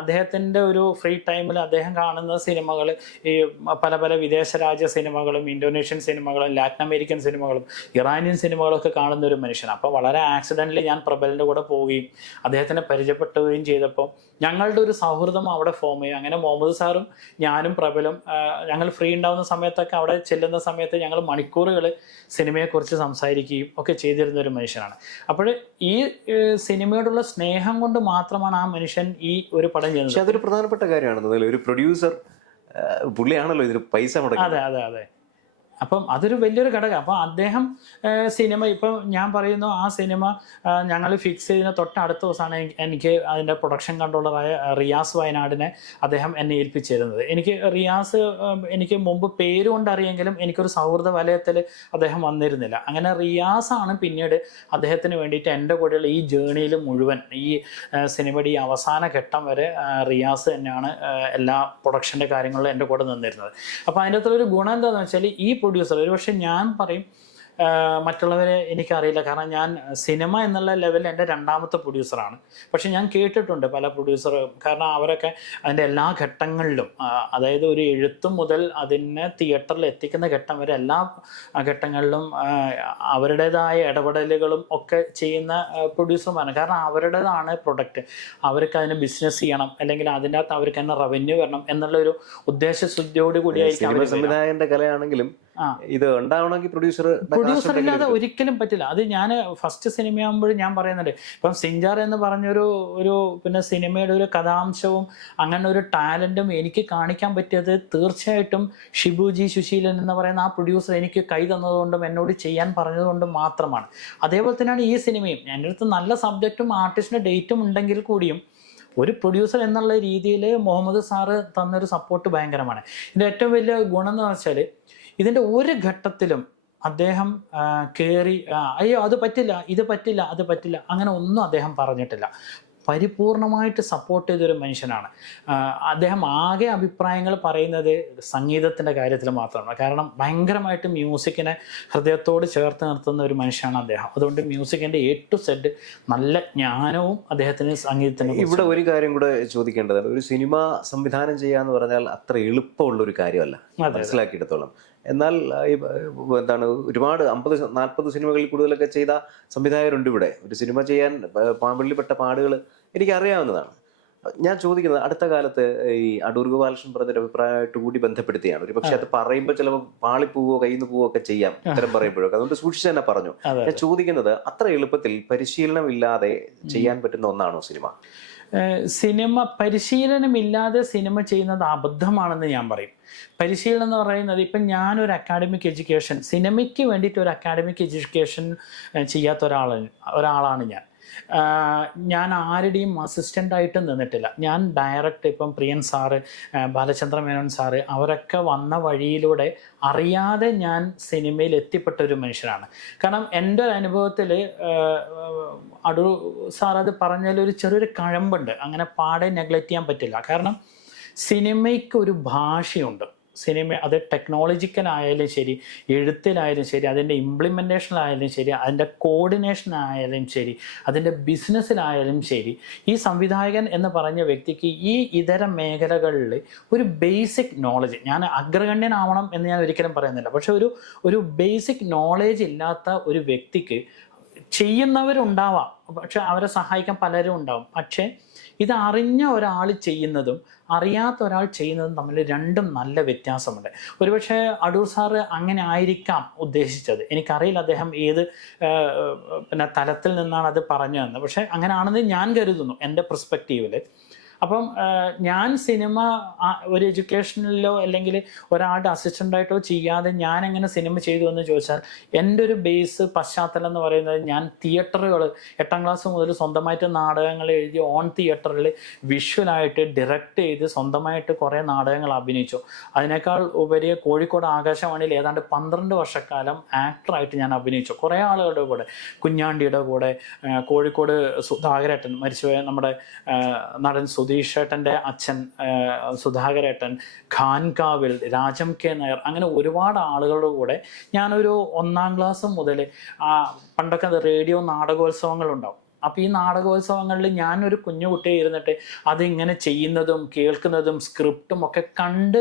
അദ്ദേഹത്തിൻ്റെ ഒരു ഫ്രീ ടൈമിൽ അദ്ദേഹം കാണുന്ന സിനിമകൾ ഈ പല പല വിദേശ രാജ്യ സിനിമകളും ഇന്തോനേഷ്യൻ സിനിമകളും ലാറ്റിൻ അമേരിക്കൻ സിനിമകളും ഇറാനിയൻ സിനിമകളൊക്കെ കാണുന്ന ഒരു മനുഷ്യനാണ്. അപ്പോൾ വളരെ ആക്സിഡൻ്റലി ഞാൻ പ്രബലിൻ്റെ കൂടെ പോവുകയും അദ്ദേഹത്തിനെ പരിചയപ്പെടുകയും ചെയ്തപ്പോൾ ഞങ്ങളുടെ ഒരു സൗഹൃദം അവിടെ ഫോം ചെയ്യും. അങ്ങനെ മുഹമ്മദ് സാറും ഞാനും പ്രബലും ഞങ്ങൾ ഫ്രീ ഉണ്ടാകുന്ന സമയത്തൊക്കെ അവിടെ ചെല്ലുന്ന സമയത്ത് ഞങ്ങൾ മണിക്കൂറുകൾ സിനിമയെക്കുറിച്ച് സംസാരിക്കുകയും ഒക്കെ ചെയ്തിരുന്ന ഒരു മനുഷ്യനാണ്. അപ്പോൾ ഈ സിനിമയോടുള്ള സ്നേഹം കൊണ്ട് മാത്രമാണ് ആ മനുഷ്യൻ ഈ ഒരു പടം ചെയ്യുന്നത്. പക്ഷെ അതൊരു പ്രധാനപ്പെട്ട കാര്യമാണ്. ഒരു പ്രൊഡ്യൂസർ പുള്ളിയാണല്ലോ ഇതിന് പൈസ മുടക്കുന്നത്. അതെ അതെ അതെ. അപ്പം അതൊരു വലിയൊരു ഘടകം. അപ്പോൾ അദ്ദേഹം സിനിമ ഇപ്പം ഞാൻ പറയുന്നു, ആ സിനിമ ഞങ്ങൾ ഫിക്സ് ചെയ്തതിന് തൊട്ടടുത്ത ദിവസമാണ് എനിക്ക് അതിൻ്റെ പ്രൊഡക്ഷൻ കൺട്രോളറായ റിയാസ് വയനാടിനെ അദ്ദേഹം എന്നെ ഏൽപ്പിച്ചിരുന്നത്. റിയാസ് എനിക്ക് മുമ്പ് പേരുകൊണ്ട് അറിയെങ്കിലും എനിക്കൊരു സൗഹൃദ വലയത്തിൽ അദ്ദേഹം വന്നിരുന്നില്ല. അങ്ങനെ റിയാസാണ് പിന്നീട് അദ്ദേഹത്തിന് വേണ്ടിയിട്ട് എൻ്റെ കൂടെയുള്ള ഈ ജേണിയിൽ മുഴുവൻ ഈ സിനിമയുടെ ഈ അവസാന ഘട്ടം വരെ റിയാസ് തന്നെയാണ് എല്ലാ പ്രൊഡക്ഷൻ്റെ കാര്യങ്ങളിലും എൻ്റെ കൂടെ നിന്നിരുന്നത്. അപ്പോൾ അതിൻ്റെ അകത്തുള്ളൊരു ഗുണം എന്താണെന്ന് വെച്ചാൽ ഈ പ്രൊഡ്യൂസർ ഒരുപക്ഷെ ഞാൻ പറയും മറ്റുള്ളവരെ എനിക്കറിയില്ല, കാരണം ഞാൻ സിനിമ എന്നുള്ള ലെവലിൽ എൻ്റെ രണ്ടാമത്തെ പ്രൊഡ്യൂസറാണ്. പക്ഷെ ഞാൻ കേട്ടിട്ടുണ്ട് പല പ്രൊഡ്യൂസർ, കാരണം അവരൊക്കെ അതിൻ്റെ എല്ലാ ഘട്ടങ്ങളിലും, അതായത് ഒരു എഴുത്ത് മുതൽ അതിനെ തിയേറ്ററിൽ എത്തിക്കുന്ന ഘട്ടം വരെ എല്ലാ ഘട്ടങ്ങളിലും അവരുടേതായ ഇടപെടലുകളും ഒക്കെ ചെയ്യുന്ന പ്രൊഡ്യൂസർമാരാണ്. കാരണം അവരുടേതാണ് പ്രൊഡക്റ്റ്, അവർക്ക് അതിന് ബിസിനസ് ചെയ്യണം, അല്ലെങ്കിൽ അതിൻ്റെ അകത്ത് അവർക്ക് തന്നെ റവന്യൂ വരണം എന്നുള്ളൊരു ഉദ്ദേശശുദ്ധിയോട് കൂടിയായിരിക്കും. സംവിധായകന്റെ കലയാണെങ്കിലും ഇത് ഉണ്ടാവണമെങ്കിൽ പ്രൊഡ്യൂസർ ഇല്ലാതെ ഒരിക്കലും പറ്റില്ല. അത് ഞാൻ ഫസ്റ്റ് സിനിമയാകുമ്പോഴും ഞാൻ പറയുന്നുണ്ട്. ഇപ്പം സിഞ്ചാർ എന്ന് പറഞ്ഞൊരു പിന്നെ സിനിമയുടെ ഒരു കഥാംശവും അങ്ങനെ ഒരു ടാലൻറ്റും എനിക്ക് കാണിക്കാൻ പറ്റിയത് തീർച്ചയായിട്ടും ഷിബുജി സുശീലൻ എന്ന് പറയുന്ന ആ പ്രൊഡ്യൂസർ എനിക്ക് കൈ തന്നതുകൊണ്ടും എന്നോട് ചെയ്യാൻ പറഞ്ഞതുകൊണ്ടും മാത്രമാണ്. അതേപോലെ തന്നെയാണ് ഈ സിനിമയും. എൻ്റെ അടുത്ത് നല്ല സബ്ജക്റ്റും ആർട്ടിസ്റ്റിൻ്റെ ഡേറ്റും ഉണ്ടെങ്കിൽ കൂടിയും ഒരു പ്രൊഡ്യൂസർ എന്നുള്ള രീതിയിൽ മുഹമ്മദ് സാറ് തന്നൊരു സപ്പോർട്ട് ഭയങ്കരമാണ്. ഇതിൻ്റെ ഏറ്റവും വലിയ ഗുണം എന്ന് വെച്ചാൽ ഇതിൻ്റെ ഒരു ഘട്ടത്തിലും അദ്ദേഹം കയറി അയ്യോ അത് പറ്റില്ല, ഇത് പറ്റില്ല, അത് പറ്റില്ല, അങ്ങനെ ഒന്നും അദ്ദേഹം പറഞ്ഞിട്ടില്ല. പരിപൂർണമായിട്ട് സപ്പോർട്ട് ചെയ്തൊരു മനുഷ്യനാണ്. അദ്ദേഹം ആകെ അഭിപ്രായങ്ങൾ പറയുന്നത് സംഗീതത്തിൻ്റെ കാര്യത്തിൽ മാത്രമാണ്. കാരണം ഭയങ്കരമായിട്ട് മ്യൂസിക്കിനെ ഹൃദയത്തോട് ചേർത്ത് നിർത്തുന്ന ഒരു മനുഷ്യനാണ് അദ്ദേഹം. അതുകൊണ്ട് മ്യൂസിക്കിൻ്റെ A to Z നല്ല ജ്ഞാനവും അദ്ദേഹത്തിന് സംഗീതത്തിന്. ഇവിടെ ഒരു കാര്യം കൂടെ ചോദിക്കേണ്ടതാണ്. ഒരു സിനിമ സംവിധാനം ചെയ്യാന്ന് പറഞ്ഞാൽ അത്ര എളുപ്പമുള്ളൊരു കാര്യമല്ല, മനസ്സിലാക്കിയെടുത്തോളം. എന്നാൽ എന്താണ് ഒരുപാട് 50-40 സിനിമകളിൽ കൂടുതലൊക്കെ ചെയ്ത സംവിധായകരുണ്ട് ഇവിടെ. ഒരു സിനിമ ചെയ്യാൻ പാമ്പിള്ളിപ്പെട്ട പാടുകൾ എനിക്കറിയാവുന്നതാണ്. ഞാൻ ചോദിക്കുന്നത്, അടുത്ത കാലത്ത് ഈ അടൂർ ഗോപാലകൃഷ്ണൻ പറഞ്ഞൊരു അഭിപ്രായമായിട്ട് കൂടി ബന്ധപ്പെടുത്തിയാണ്. ഒരു പക്ഷെ അത് പറയുമ്പോൾ ചിലപ്പോൾ പാളിപ്പോവോ കയ്യിൽ നിന്ന് പോവോ ഒക്കെ ചെയ്യാം ഇത്തരം പറയുമ്പോഴൊക്കെ. അതുകൊണ്ട് സൂക്ഷിച്ച് തന്നെ പറഞ്ഞു. ഞാൻ ചോദിക്കുന്നത്, അത്ര എളുപ്പത്തിൽ പരിശീലനം ഇല്ലാതെ ചെയ്യാൻ പറ്റുന്ന ഒന്നാണോ സിനിമ? പരിശീലനമില്ലാതെ സിനിമ ചെയ്യുന്നത് അബദ്ധമാണെന്ന് ഞാൻ പറയും. പരിശീലനം എന്ന് പറയുന്നത്, ഇപ്പം ഞാനൊരു അക്കാഡമിക് എഡ്യൂക്കേഷൻ, സിനിമയ്ക്ക് വേണ്ടിയിട്ട് ഒരു അക്കാഡമിക് എഡ്യൂക്കേഷൻ ചെയ്യാത്ത ഒരാളാണ് ഞാൻ ആരുടെയും അസിസ്റ്റൻ്റായിട്ട് നിന്നിട്ടില്ല. ഞാൻ ഡയറക്റ്റ് ഇപ്പം പ്രിയൻ സാറ്, ബാലചന്ദ്ര മേനോൻ സാറ്, അവരൊക്കെ വന്ന വഴിയിലൂടെ അറിയാതെ ഞാൻ സിനിമയിൽ എത്തിപ്പെട്ട ഒരു മനുഷ്യനാണ്. കാരണം എൻ്റെ ഒരു അനുഭവത്തിൽ അടൂർ സാർ അത് പറഞ്ഞാൽ ഒരു ചെറിയൊരു കഴമ്പുണ്ട്, അങ്ങനെ പാടെ നെഗ്ലക്റ്റ് ചെയ്യാൻ പറ്റില്ല. കാരണം സിനിമയ്ക്ക് ഒരു ഭാഷയുണ്ട്. സിനിമ അത് ടെക്നോളജിക്കലായാലും ശരി, എഴുത്തിലായാലും ശരി, അതിൻ്റെ ഇംപ്ലിമെൻറ്റേഷനിലായാലും ശരി, അതിൻ്റെ കോർഡിനേഷനായാലും ശരി, അതിൻ്റെ ബിസിനസ്സിലായാലും ശരി, ഈ സംവിധായകൻ എന്ന് പറഞ്ഞ വ്യക്തിക്ക് ഈ ഇതര മേഖലകളിൽ ഒരു ബേസിക് നോളജ്, ഞാൻ അഗ്രഗണ്യനാവണം എന്ന് ഞാൻ ഒരിക്കലും പറയുന്നില്ല, പക്ഷെ ഒരു ബേസിക് നോളേജ് ഇല്ലാത്ത ഒരു വ്യക്തിക്ക് ചെയ്യുന്നവരുണ്ടാവാം, പക്ഷെ അവരെ സഹായിക്കാൻ പലരും ഉണ്ടാവും. പക്ഷേ ഇത് അറിഞ്ഞ ഒരാൾ ചെയ്യുന്നതും അറിയാത്ത ഒരാൾ ചെയ്യുന്നതും തമ്മിൽ രണ്ടും നല്ല വ്യത്യാസമുണ്ട്. ഒരുപക്ഷെ അടൂർ സാറ് അങ്ങനെ ആയിരിക്കാം ഉദ്ദേശിച്ചത്, എനിക്കറിയില്ല അദ്ദേഹം ഏത് പിന്നെ തലത്തിൽ നിന്നാണ് അത് പറഞ്ഞു തന്നത്. പക്ഷെ അങ്ങനെയാണെന്ന് ഞാൻ കരുതുന്നു എൻ്റെ പെർസ്പെക്റ്റീവിൽ. അപ്പം ഞാൻ സിനിമ ഒരു എഡ്യൂക്കേഷനിലോ അല്ലെങ്കിൽ ഒരാളുടെ അസിസ്റ്റൻ്റായിട്ടോ ചെയ്യാതെ ഞാൻ എങ്ങനെ സിനിമ ചെയ്തു എന്ന് ചോദിച്ചാൽ, എൻ്റെ ഒരു ബേസ് പശ്ചാത്തലം എന്ന് പറയുന്നത് ഞാൻ തിയേറ്ററുകൾ 8ാം ക്ലാസ് മുതൽ സ്വന്തമായിട്ട് നാടകങ്ങൾ എഴുതി ഓൺ തിയേറ്ററിൽ വിഷ്വലായിട്ട് ഡയറക്റ്റ് ചെയ്ത് സ്വന്തമായിട്ട് കുറേ നാടകങ്ങൾ അഭിനയിച്ചു. അതിനേക്കാൾ ഉപരി കോഴിക്കോട് ആകാശവാണിയിൽ ഏതാണ്ട് 12 വർഷക്കാലം ആക്ടറായിട്ട് ഞാൻ അഭിനയിച്ചു. കുറേ ആളുകളുടെ കൂടെ, കുഞ്ഞാണ്ടിയുടെ കൂടെ, കോഴിക്കോട് സുധാകരേട്ടൻ മരിച്ചുപോയ നമ്മുടെ നടൻ സുധീഷേട്ടൻ്റെ അച്ഛൻ സുധാകരേട്ടൻ, ഖാൻകാവിൽ രാജം കെ നായർ, അങ്ങനെ ഒരുപാട് ആളുകളുടെ കൂടെ ഞാനൊരു 1ാം ക്ലാസ് മുതൽ പണ്ടൊക്കെ റേഡിയോ നാടകോത്സവങ്ങളുണ്ടാവും. അപ്പോൾ ഈ നാടകോത്സവങ്ങളിൽ ഞാനൊരു കുഞ്ഞുകുട്ടിയെ ഇരുന്നിട്ട് അതിങ്ങനെ ചെയ്യുന്നതും കേൾക്കുന്നതും സ്ക്രിപ്റ്റും ഒക്കെ കണ്ട്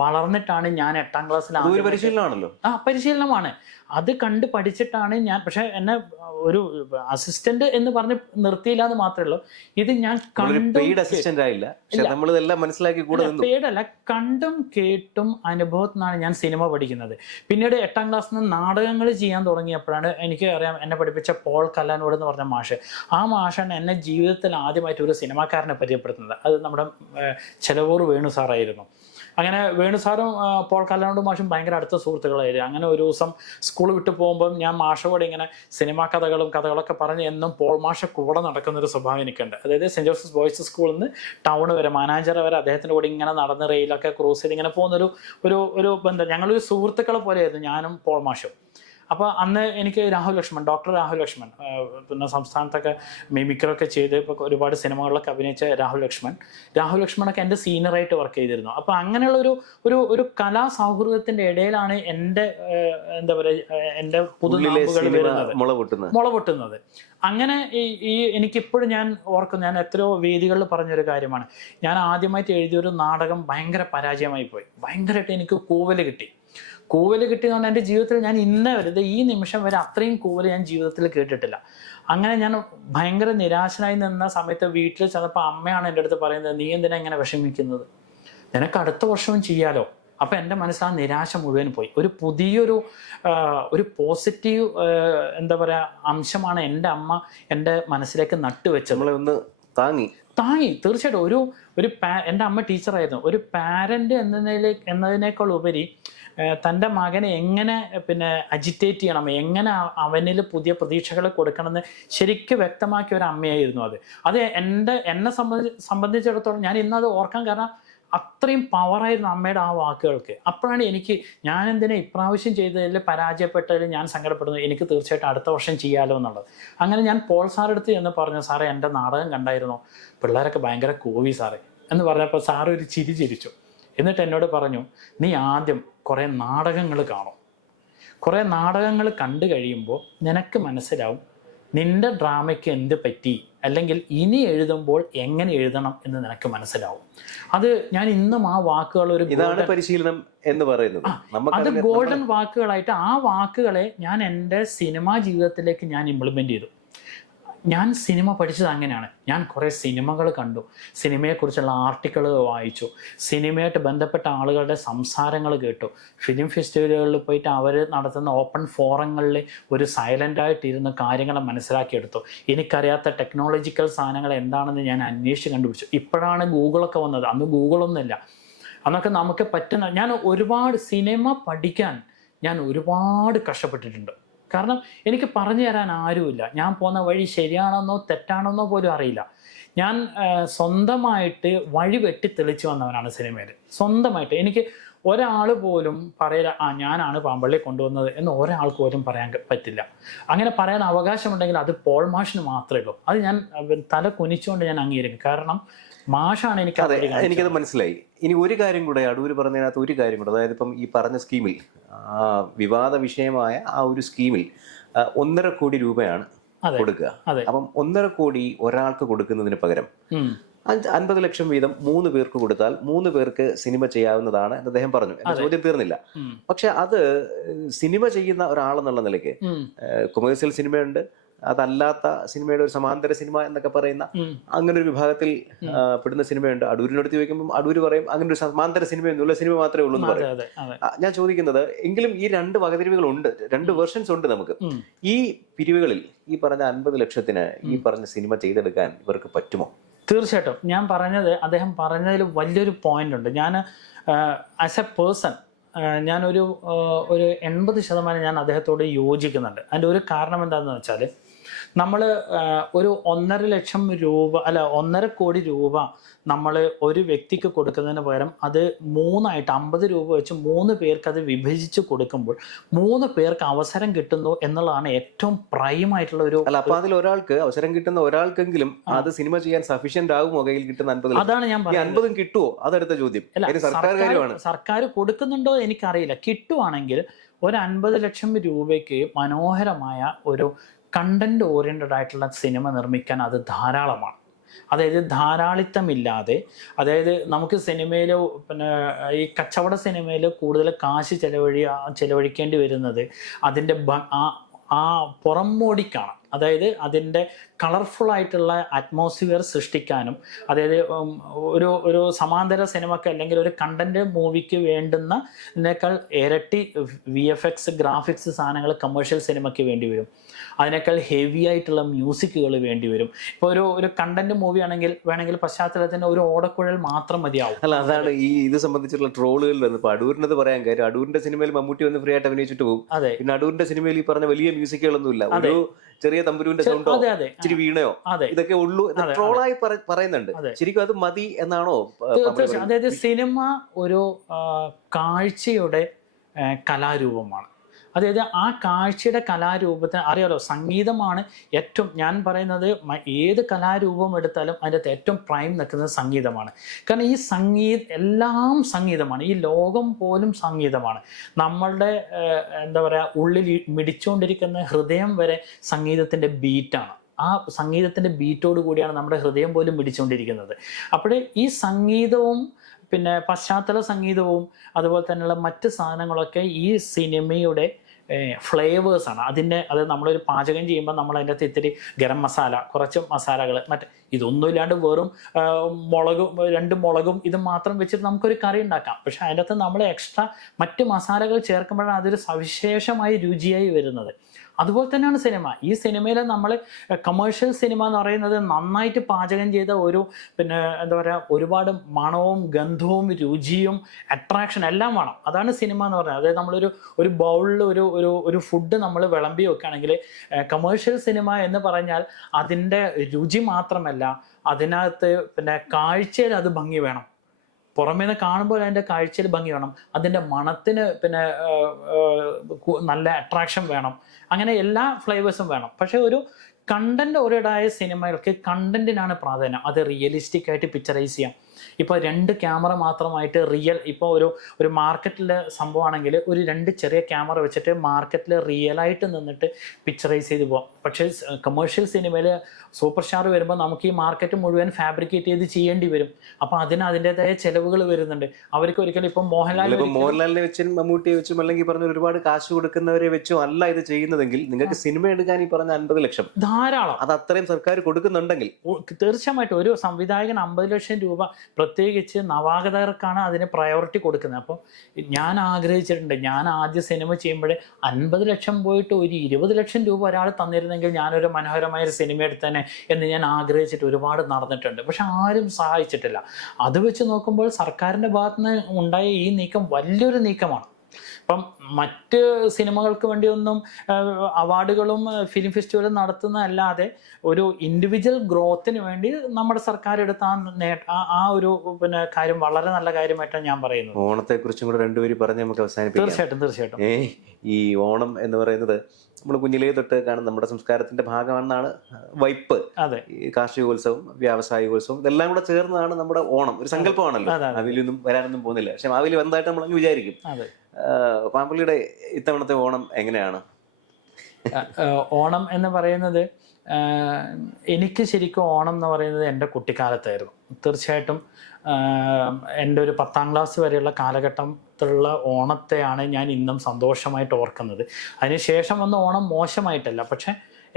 വളർന്നിട്ടാണ് ഞാൻ 8ാം ക്ലാസ്സിൽ. പരിശീലനമാണല്ലോ. പരിശീലനമാണ്. അത് കണ്ട് പഠിച്ചിട്ടാണ് ഞാൻ. പക്ഷെ എന്നെ ഒരു അസിസ്റ്റന്റ് എന്ന് പറഞ്ഞ് നിർത്തിയില്ല എന്ന് മാത്രമേ ഉള്ളൂ. ഇത് ഞാൻ പേടല്ല, കണ്ടും കേട്ടും അനുഭവത്തിനാണ് ഞാൻ സിനിമ പഠിക്കുന്നത്. പിന്നീട് 8ാം ക്ലാസ്സിൽ നിന്ന് നാടകങ്ങൾ ചെയ്യാൻ തുടങ്ങിയപ്പോഴാണ് എനിക്ക് അറിയാം, എന്നെ പഠിപ്പിച്ച പോൾ കല്ലാനോട് എന്ന് പറഞ്ഞ മാഷ്. ആ മാഷാണ് എന്നെ ജീവിതത്തിൽ ആദ്യമായിട്ട് ഒരു സിനിമാക്കാരനെ പരിചയപ്പെടുത്തുന്നത്. അത് നമ്മുടെ ചെലവൂർ വേണു സാറായിരുന്നു. അങ്ങനെ വേണു സാറും പോൾ കല്ലാനോട് മാഷും ഭയങ്കര അടുത്ത സുഹൃത്തുക്കളായിരുന്നു. അങ്ങനെ ഒരു ദിവസം സ്കൂൾ വിട്ടു പോകുമ്പം ഞാൻ മാഷോട് ഇങ്ങനെ സിനിമാ കഥകളൊക്കെ പറഞ്ഞ് എന്നും പോൾ മാഷ കൂടെ നടക്കുന്നൊരു സ്വഭാവം എനിക്കുണ്ട്. അതായത് സെൻറ് ജോസഫ് ബോയ്സ് സ്കൂളിൽ നിന്ന് ടൗൺ വരെ, മാനാഞ്ചിറ വരെ അദ്ദേഹത്തിൻ്റെ കൂടെ ഇങ്ങനെ നടന്ന് റെയിലൊക്കെ ക്രോസ് ചെയ്ത് ഇങ്ങനെ പോകുന്നൊരു ഒരു ബന്ധം. ഞങ്ങളൊരു സുഹൃത്തുക്കളെ പോലെയായിരുന്നു ഞാനും പോൾ മാഷും. അപ്പോൾ അന്ന് എനിക്ക് ഡോക്ടർ രാഹുൽ ലക്ഷ്മൺ, പിന്നെ സംസ്ഥാനത്തൊക്കെ മിമിക്രൊക്കെ ചെയ്ത് ഇപ്പോൾ ഒരുപാട് സിനിമകളിലൊക്കെ അഭിനയിച്ച രാഹുൽ ലക്ഷ്മണൊക്കെ എൻ്റെ സീനിയറായിട്ട് വർക്ക് ചെയ്തിരുന്നു. അപ്പോൾ അങ്ങനെയുള്ള ഒരു കലാ സൗഹൃദത്തിൻ്റെ ഇടയിലാണ് എൻ്റെ എന്താ പറയുക എൻ്റെ പുതുനാമ്പുകൾ വരുന്നത്, മുള പൊട്ടുന്നത്. അങ്ങനെ ഈ എനിക്കിപ്പോഴും ഞാൻ ഓർക്കുന്നു, ഞാൻ എത്രയോ വേദികളിൽ പറഞ്ഞൊരു കാര്യമാണ്, ഞാൻ ആദ്യമായിട്ട് എഴുതിയൊരു നാടകം ഭയങ്കര പരാജയമായി പോയി. ഭയങ്കരമായിട്ട് എനിക്ക് കൂവല് കിട്ടിയതുകൊണ്ട് എൻ്റെ ജീവിതത്തിൽ ഞാൻ ഇന്നേ വരെ ഈ നിമിഷം വരെ അത്രയും കൂവല് ഞാൻ ജീവിതത്തിൽ കേട്ടിട്ടില്ല. അങ്ങനെ ഞാൻ ഭയങ്കര നിരാശനായി നിന്ന സമയത്ത് വീട്ടിൽ ചെന്നപ്പോൾ അമ്മയാണ് എൻ്റെ അടുത്ത് പറയുന്നത്, നീ എന്തിനാ ഇങ്ങനെ വിഷമിക്കുന്നത്, നിനക്ക് അടുത്ത വർഷവും ചെയ്യാലോ. അപ്പം എൻ്റെ മനസ്സിൽ ആ നിരാശ മുഴുവൻ പോയി. ഒരു പുതിയൊരു ഒരു പോസിറ്റീവ് എന്താ പറയുക അംശമാണ് എൻ്റെ അമ്മ എൻ്റെ മനസ്സിലേക്ക് നട്ടുവെച്ചത്. ഒന്ന് താങ്ങി തീർച്ചയായിട്ടും. എൻ്റെ അമ്മ ടീച്ചറായിരുന്നു. ഒരു പാരൻ്റ് എന്നതിനേക്കാൾ ഉപരി തൻ്റെ മകനെ എങ്ങനെ പിന്നെ അജിറ്റേറ്റ് ചെയ്യണം, എങ്ങനെ അവനിൽ പുതിയ പ്രതീക്ഷകൾ കൊടുക്കണമെന്ന് ശരിക്കും വ്യക്തമാക്കിയ ഒരു അമ്മയായിരുന്നു അത്. എന്നെ സംബന്ധിച്ചിടത്തോളം ഞാൻ ഇന്നത് ഓർക്കാൻ കാരണം അത്രയും പവറായിരുന്നു അമ്മയുടെ ആ വാക്കുകൾക്ക്. അപ്പോഴാണ് എനിക്ക് ഞാൻ എന്തിനാ ഇപ്രാവശ്യം ചെയ്തതിൽ പരാജയപ്പെട്ടതിൽ ഞാൻ സങ്കടപ്പെടുന്നത്, എനിക്ക് തീർച്ചയായിട്ടും അടുത്ത വർഷം ചെയ്യാലോ എന്നുള്ളത്. അങ്ങനെ ഞാൻ പോൾ സാറെടുത്ത് എന്ന് പറഞ്ഞു, സാറേ എൻ്റെ നാടകം കണ്ടായിരുന്നോ, പിള്ളേരൊക്കെ ഭയങ്കര കൂവി സാറേ എന്ന് പറഞ്ഞപ്പോൾ സാറ് ഒരു ചിരിച്ചു. എന്നിട്ട് എന്നോട് പറഞ്ഞു, നീ ആദ്യം കുറേ നാടകങ്ങൾ കാണും, കുറേ നാടകങ്ങൾ കണ്ടു കഴിയുമ്പോൾ നിനക്ക് മനസ്സിലാവും നിന്റെ ഡ്രാമയ്ക്ക് എന്ത് പറ്റി, അല്ലെങ്കിൽ ഇനി എഴുതുമ്പോൾ എങ്ങനെ എഴുതണം എന്ന് നിനക്ക് മനസ്സിലാവും. അത് ഞാൻ ഇന്നും ആ വാക്കുകൾ പരിശീലനം എന്ന് പറയുന്നത് അത് ഗോൾഡൻ വാക്കുകളായിട്ട് ആ വാക്കുകളെ ഞാൻ എൻ്റെ സിനിമാ ജീവിതത്തിലേക്ക് ഞാൻ ഇംപ്ലിമെൻ്റ് ചെയ്തു. ഞാൻ സിനിമ പഠിച്ചത് അങ്ങനെയാണ്. ഞാൻ കുറേ സിനിമകൾ കണ്ടു, സിനിമയെക്കുറിച്ചുള്ള ആർട്ടിക്കിൾ വായിച്ചു, സിനിമയായിട്ട് ബന്ധപ്പെട്ട ആളുകളുടെ സംസാരങ്ങൾ കേട്ടു, ഫിലിം ഫെസ്റ്റിവലുകളിൽ പോയിട്ട് അവർ നടത്തുന്ന ഓപ്പൺ ഫോറങ്ങളിൽ ഒരു സൈലൻ്റായിട്ടിരുന്ന് കാര്യങ്ങൾ മനസ്സിലാക്കിയെടുത്തു. എനിക്കറിയാത്ത ടെക്നോളജിക്കൽ സാധനങ്ങൾ എന്താണെന്ന് ഞാൻ അന്വേഷിച്ച് കണ്ടുപിടിച്ചു. ഇപ്പോഴാണ് ഗൂഗിളൊക്കെ വന്നത്, അന്ന് ഗൂഗിളൊന്നുമില്ല. അന്നൊക്കെ നമുക്ക് പറ്റുന്ന ഞാൻ ഒരുപാട് സിനിമ പഠിക്കാൻ ഞാൻ ഒരുപാട് കഷ്ടപ്പെട്ടിട്ടുണ്ട്. കാരണം എനിക്ക് പറഞ്ഞു തരാൻ ആരുമില്ല. ഞാൻ പോകുന്ന വഴി ശരിയാണെന്നോ തെറ്റാണെന്നോ പോലും അറിയില്ല. ഞാൻ സ്വന്തമായിട്ട് വഴി വെട്ടി തെളിച്ചു വന്നവനാണ് സിനിമയിൽ. സ്വന്തമായിട്ട് എനിക്ക് ഒരാൾ പോലും പറയില്ല ഞാനാണ് പാമ്പള്ളി കൊണ്ടുവന്നത് എന്ന് ഒരാൾക്ക് പോലും പറയാൻ പറ്റില്ല. അങ്ങനെ പറയാൻ അവകാശമുണ്ടെങ്കിൽ അത് പോൾ മാഷിന് മാത്രമേ ഉള്ളൂ. അത് ഞാൻ തല കുനിച്ചുകൊണ്ട് ഞാൻ അംഗീകരിക്കും. കാരണം മാഷാണ് എനിക്കത് മനസ്സിലായി. ഇനി ഒരു കാര്യം കൂടെ അടൂർ പറഞ്ഞതിനകത്ത് ഒരു കാര്യം കൂടെ, അതായത് ഇപ്പം ഈ പറഞ്ഞ സ്കീമിൽ വിവാദ വിഷയമായ ആ ഒരു സ്കീമിൽ 1.5 കോടി രൂപയാണ് കൊടുക്കുക. അപ്പം 1.5 കോടി ഒരാൾക്ക് കൊടുക്കുന്നതിന് പകരം 50 ലക്ഷം വീതം 3 പേർക്ക് കൊടുത്താൽ 3 പേർക്ക് സിനിമ ചെയ്യാവുന്നതാണ് എന്ന് അദ്ദേഹം പറഞ്ഞു. എന്റെ ചോദ്യം തീർന്നില്ല. പക്ഷെ അത് സിനിമ ചെയ്യുന്ന ഒരാളെന്നുള്ള നിലയ്ക്ക് കൊമേഴ്സ്യൽ സിനിമയുണ്ട്, അതല്ലാത്ത സിനിമയുടെ ഒരു സമാന്തര സിനിമ എന്നൊക്കെ പറയുന്ന അങ്ങനെ ഒരു വിഭാഗത്തിൽ പെടുന്ന സിനിമയുണ്ട്. അടൂരിനടുത്ത് ചോദിക്കുമ്പോൾ അടൂര് പറയും അങ്ങനെ ഒരു സമാന്തര സിനിമയൊന്നുമില്ല, സിനിമ മാത്രമേ ഉള്ളൂ എന്ന് പറയും. ഞാൻ ചോദിക്കുന്നത്, എങ്കിലും ഈ രണ്ട് വകതിരിവുകളുണ്ട്, രണ്ട് വേർഷൻസ് ഉണ്ട് നമുക്ക്. ഈ പിരിവുകളിൽ ഈ പറഞ്ഞ 50 ലക്ഷത്തിന് ഈ പറഞ്ഞ സിനിമ ചെയ്തെടുക്കാൻ ഇവർക്ക് പറ്റുമോ? തീർച്ചയായിട്ടും. ഞാൻ പറഞ്ഞത്, അദ്ദേഹം പറഞ്ഞതിൽ വലിയൊരു പോയിന്റ് ഉണ്ട്. ഞാൻ ആസ് എ പേഴ്സൺ ഞാനൊരു 80% ഞാൻ അദ്ദേഹത്തോട് യോജിക്കുന്നുണ്ട്. അതിൻ്റെ ഒരു കാരണം എന്താണെന്ന് വെച്ചാൽ, നമ്മൾ ഒരു 1.5 ലക്ഷം രൂപ അല്ല 1.5 കോടി രൂപ നമ്മൾ ഒരു വ്യക്തിക്ക് കൊടുക്കുന്നതിന് പകരം അത് 3ആയിട്ട് 50 രൂപ വെച്ച് 3 പേർക്ക് അത് വിഭജിച്ച് കൊടുക്കുമ്പോൾ 3 പേർക്ക് അവസരം കിട്ടുന്നു എന്നുള്ളതാണ് ഏറ്റവും പ്രൈമായിട്ടുള്ള ഒരു. അല്ല, അപ്പൊ അതിൽ ഒരാൾക്ക് അവസരം കിട്ടുന്ന ഒരാൾക്കെങ്കിലും അത് സിനിമ ചെയ്യാൻ സഫീഷ്യന്റ് ആകുമോ കയ്യിൽ കിട്ടുന്ന 50? അതാണ് ഞാൻ പറയുന്നത്. 50 കിട്ടുമോ? അതടുത്ത ചോദ്യം. സർക്കാർ കാര്യമാണ്. സർക്കാർ കൊടുക്കുന്നുണ്ടോ എനിക്കറിയില്ല. കിട്ടുവാണെങ്കിൽ ഒരു 50 ലക്ഷം രൂപയ്ക്ക് മനോഹരമായ ഒരു കണ്ടന്റ് ഓറിയന്റഡ് ആയിട്ടുള്ള സിനിമ നിർമ്മിക്കാൻ അത് ധാരാളമാണ്. അതായത് ധാരാളിത്തമില്ലാതെ, അതായത് നമുക്ക് സിനിമയിൽ പിന്നെ ഈ കച്ചവട സിനിമയിൽ കൂടുതൽ കാശ് ചെലവഴിക്കേണ്ടി വരുന്നത് അതിൻ്റെ ആ പുറംമോടിക്കാണ്. അതായത് അതിൻ്റെ കളർഫുൾ ആയിട്ടുള്ള അറ്റ്മോസ്ഫിയർ സൃഷ്ടിക്കാനും, അതായത് ഒരു സമാന്തര സിനിമയ്ക്ക് അല്ലെങ്കിൽ ഒരു കണ്ടന്റ് മൂവിക്ക് വേണ്ടുന്നതിനേക്കാൾ ഇരട്ടി VFX ഗ്രാഫിക്സ് സാധനങ്ങൾ കമേഴ്ഷ്യൽ സിനിമയ്ക്ക് വേണ്ടി വരും. അതിനേക്കാൾ ഹെവി ആയിട്ടുള്ള മ്യൂസിക്കുകൾ വേണ്ടി വരും. ഇപ്പോൾ ഒരു കണ്ടന്റ് മൂവി ആണെങ്കിൽ വേണമെങ്കിൽ പശ്ചാത്തലത്തിന് ഒരു ഓടക്കുഴൽ മാത്രം മതിയാവും. അല്ല, അതാണ് ഈ ഇത് സംബന്ധിച്ചുള്ള ട്രോളുകൾ വന്നു. ഇപ്പൊ അടൂരിനത് പറയാൻ കാര്യം, അടൂരിന്റെ സിനിമയിൽ മമ്മൂട്ടി വന്ന് ഫ്രീ ആയിട്ട് അഭിനയിച്ചിട്ട് പോകും. പിന്നെ അടൂരിന്റെ സിനിമയിൽ ഈ പറഞ്ഞ വലിയ മ്യൂസിക്കുകളൊന്നും ഇല്ല, ഒരു ചെറിയ തമ്പുരുവിന്റെ സൗണ്ടോ ഇച്ചിരി വീണയോ ഇതൊക്കെ ഉള്ളൂ ട്രോളായി പറയുന്നുണ്ട്. ശരിക്കും അത് മതി എന്നാണോ? അതായത് സിനിമ ഒരു കാഴ്ചയുടെ കലാരൂപമാണ്. അതായത് ആ കാഴ്ചയുടെ കലാരൂപത്തിന് അറിയാലോ, സംഗീതമാണ് ഏറ്റവും, ഞാൻ പറയുന്നത് ഏത് കലാരൂപം എടുത്താലും അതിൻ്റെ ഏറ്റവും പ്രൈം നിൽക്കുന്നത് സംഗീതമാണ്. കാരണം ഈ എല്ലാം സംഗീതമാണ്. ഈ ലോകം പോലും സംഗീതമാണ്. നമ്മളുടെ എന്താ പറയുക, ഉള്ളിൽ മിടിച്ചുകൊണ്ടിരിക്കുന്ന ഹൃദയം വരെ സംഗീതത്തിൻ്റെ ബീറ്റാണ്. ആ സംഗീതത്തിൻ്റെ ബീറ്റോട് കൂടിയാണ് നമ്മുടെ ഹൃദയം പോലും മിടിച്ചുകൊണ്ടിരിക്കുന്നത്. അപ്പോൾ ഈ സംഗീതവും പിന്നെ പശ്ചാത്തല സംഗീതവും അതുപോലെ തന്നെയുള്ള മറ്റ് സാധനങ്ങളൊക്കെ ഈ സിനിമയുടെ ഫ്ലേവേഴ്സാണ്. അത് നമ്മളൊരു പാചകം ചെയ്യുമ്പോൾ നമ്മൾ അതിൻ്റെ അകത്ത് ഇത്തിരി ഗരം മസാല, കുറച്ച് മസാലകൾ, ഇതൊന്നും ഇല്ലാണ്ട് വെറും മുളകും 2 മുളകും ഇത് മാത്രം വെച്ചിട്ട് നമുക്കൊരു കറി ഉണ്ടാക്കാം. പക്ഷെ അതിൻ്റെ അകത്ത് നമ്മൾ എക്സ്ട്രാ മറ്റ് മസാലകൾ ചേർക്കുമ്പോഴാണ് അതൊരു സവിശേഷമായി രുചിയായി വരുന്നത്. അതുപോലെ തന്നെയാണ് സിനിമ. ഈ സിനിമയിൽ നമ്മൾ കമേഴ്ഷ്യൽ സിനിമ എന്ന് പറയുന്നത് നന്നായിട്ട് പാചകം ചെയ്ത പിന്നെ എന്താ പറയുക, ഒരുപാട് മണവും ഗന്ധവും രുചിയും അട്രാക്ഷൻ എല്ലാം വേണം. അതാണ് സിനിമ എന്ന് പറയുന്നത്. അതായത് നമ്മളൊരു ബൗളിൽ ഒരു ഫുഡ് നമ്മൾ വിളമ്പി വെക്കുകയാണെങ്കിൽ, കമേഴ്ഷ്യൽ സിനിമ എന്ന് പറഞ്ഞാൽ അതിൻ്റെ രുചി മാത്രമല്ല, അതിനകത്ത് പിന്നെ കാഴ്ചയിൽ അത് ഭംഗി വേണം. പുറമേ നിന്ന് കാണുമ്പോൾ അതിൻ്റെ കാഴ്ചയിൽ ഭംഗി വേണം, അതിൻ്റെ മണത്തിന് പിന്നെ നല്ല അട്രാക്ഷൻ വേണം. അങ്ങനെ എല്ലാ ഫ്ലേവേഴ്സും വേണം. പക്ഷെ ഒരു കണ്ടന്റ് ഓറിയന്റഡ് സിനിമകൾക്ക് കണ്ടന്റിനാണ് പ്രാധാന്യം. അത് റിയലിസ്റ്റിക് ആയിട്ട് പിക്ചറൈസ് ചെയ്യാം. ഇപ്പോൾ 2 ക്യാമറ മാത്രമായിട്ട് ഇപ്പോൾ ഒരു മാർക്കറ്റിലെ സംഭവമാണെങ്കിൽ ഒരു 2 ചെറിയ ക്യാമറ വെച്ചിട്ട് മാർക്കറ്റിൽ റിയലായിട്ട് നിന്നിട്ട് പിക്ചറൈസ് ചെയ്ത് പോകാം. പക്ഷേ കമേഴ്ഷ്യൽ സിനിമയിൽ സൂപ്പർ സ്റ്റാർ വരുമ്പോൾ നമുക്ക് ഈ മാർക്കറ്റ് മുഴുവൻ ഫാബ്രിക്കേറ്റ് ചെയ്ത് ചെയ്യേണ്ടി വരും. അപ്പോൾ അതിൻ്റെതായ ചിലവുകൾ വരുന്നുണ്ട്. അവർക്ക് ഒരിക്കലും ഇപ്പം മോഹൻലാലിനെ വെച്ചും മമ്മൂട്ടിയെ വെച്ചും അല്ലെങ്കിൽ പറഞ്ഞ ഒരുപാട് കാശ് കൊടുക്കുന്നവരെ വെച്ചും അല്ല ഇത് ചെയ്യുന്നതെങ്കിൽ നിങ്ങൾക്ക് സിനിമ എടുക്കാൻ ഈ പറഞ്ഞ 50 ലക്ഷം ധാരാളം, അത് അത്രയും സർക്കാർ കൊടുക്കുന്നുണ്ടെങ്കിൽ തീർച്ചയായിട്ടും ഒരു സംവിധായകൻ 50 ലക്ഷം രൂപ, പ്രത്യേകിച്ച് നവാഗതർക്കാണ് അതിന് പ്രയോറിറ്റി കൊടുക്കുന്നത്. അപ്പം ഞാൻ ആഗ്രഹിച്ചിട്ടുണ്ട്, ഞാൻ ആദ്യ സിനിമ ചെയ്യുമ്പോഴേ 50 ലക്ഷം പോയിട്ട് ഒരു 20 ലക്ഷം രൂപ ഒരാൾ തന്നിരുന്നെങ്കിൽ ഞാനൊരു മനോഹരമായ ഒരു സിനിമ എടുത്തേനെ എന്ന് ഞാൻ ആഗ്രഹിച്ചിട്ട് ഒരുപാട് നടന്നിട്ടുണ്ട്. പക്ഷെ ആരും സഹായിച്ചിട്ടില്ല. അത് വെച്ച് നോക്കുമ്പോൾ സർക്കാരിൻ്റെ ഭാഗത്തുനിന്ന് ഉണ്ടായ ഈ നീക്കം വലിയൊരു നീക്കമാണ്. ഇപ്പം മറ്റ് സിനിമകൾക്ക് വേണ്ടിയൊന്നും അവാർഡുകളും ഫിലിം ഫെസ്റ്റിവലും നടത്തുന്നതല്ലാതെ ഒരു ഇൻഡിവിജ്വൽ ഗ്രോത്തിന് വേണ്ടി നമ്മുടെ സർക്കാർ എടുത്ത ആ ഒരു പിന്നെ കാര്യം വളരെ നല്ല കാര്യമായിട്ടാണ് ഞാൻ പറയുന്നത്. ഓണത്തെ കുറിച്ചും കൂടെ 2 പേര് പറഞ്ഞ് നമുക്ക് അവസാനിപ്പിക്കാം. തീർച്ചയായിട്ടും ഈ ഓണം എന്ന് പറയുന്നത് നമ്മൾ കുഞ്ഞിലേ തൊട്ട് കാണുന്ന നമ്മുടെ സംസ്കാരത്തിന്റെ ഭാഗമാണെന്നാണ് വൈപ്പ്. കാർഷികോത്സവം, വ്യാവസായികോത്സവം ഇതെല്ലാം കൂടെ ചേർന്നതാണ് നമ്മുടെ ഓണം. ഒരു സങ്കല്പമാണല്ലോ. മാവേലിയൊന്നും വരാനൊന്നും പോകുന്നില്ല, പക്ഷെ മാവേലി വന്നതായിട്ട് നമ്മൾ അങ്ങ് വിചാരിക്കും. പാമ്പള്ളിയുടെ ഇത്തവണത്തെ ഓണം എങ്ങനെയാണ്? ഓണം എന്ന് പറയുന്നത്, എനിക്ക് ശരിക്കും ഓണം എന്ന് പറയുന്നത് എൻ്റെ കുട്ടിക്കാലത്തായിരുന്നു. തീർച്ചയായിട്ടും എൻ്റെ ഒരു 10ാം ക്ലാസ് വരെയുള്ള കാലഘട്ടത്തിലുള്ള ഓണത്തെയാണ് ഞാൻ ഇന്നും സന്തോഷമായിട്ട് ഓർക്കുന്നത്. അതിനുശേഷം വന്ന ഓണം മോശമായിട്ടല്ല, പക്ഷെ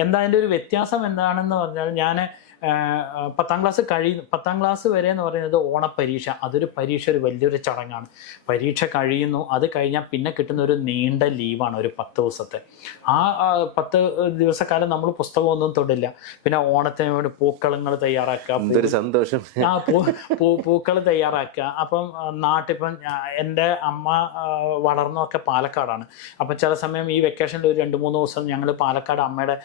എന്താ അതിൻ്റെ ഒരു വ്യത്യാസം എന്താണെന്ന് പറഞ്ഞാൽ, ഞാൻ 10ാം ക്ലാസ് വരെ എന്ന് പറയുന്നത് ഓണപ്പരീക്ഷ. അതൊരു പരീക്ഷ, ഒരു വലിയൊരു ചടങ്ങാണ്. പരീക്ഷ കഴിയുന്നു, അത് കഴിഞ്ഞാൽ പിന്നെ കിട്ടുന്ന ഒരു നീണ്ട ലീവാണ്, ഒരു 10 ദിവസത്തെ. ആ 10 ദിവസക്കാലം നമ്മൾ പുസ്തകമൊന്നും തൊടില്ല. പിന്നെ ഓണത്തിന് വേണ്ടി പൂക്കളങ്ങൾ തയ്യാറാക്കുക, സന്തോഷം. ആ പൂക്കൾ തയ്യാറാക്കുക. അപ്പം നാട്ടിപ്പം എൻ്റെ അമ്മ വളർന്നൊക്കെ പാലക്കാടാണ്. അപ്പം ചില സമയം ഈ വെക്കേഷനിൽ ഒരു 2-3 ദിവസം ഞങ്ങൾ പാലക്കാട് അമ്മയുടെ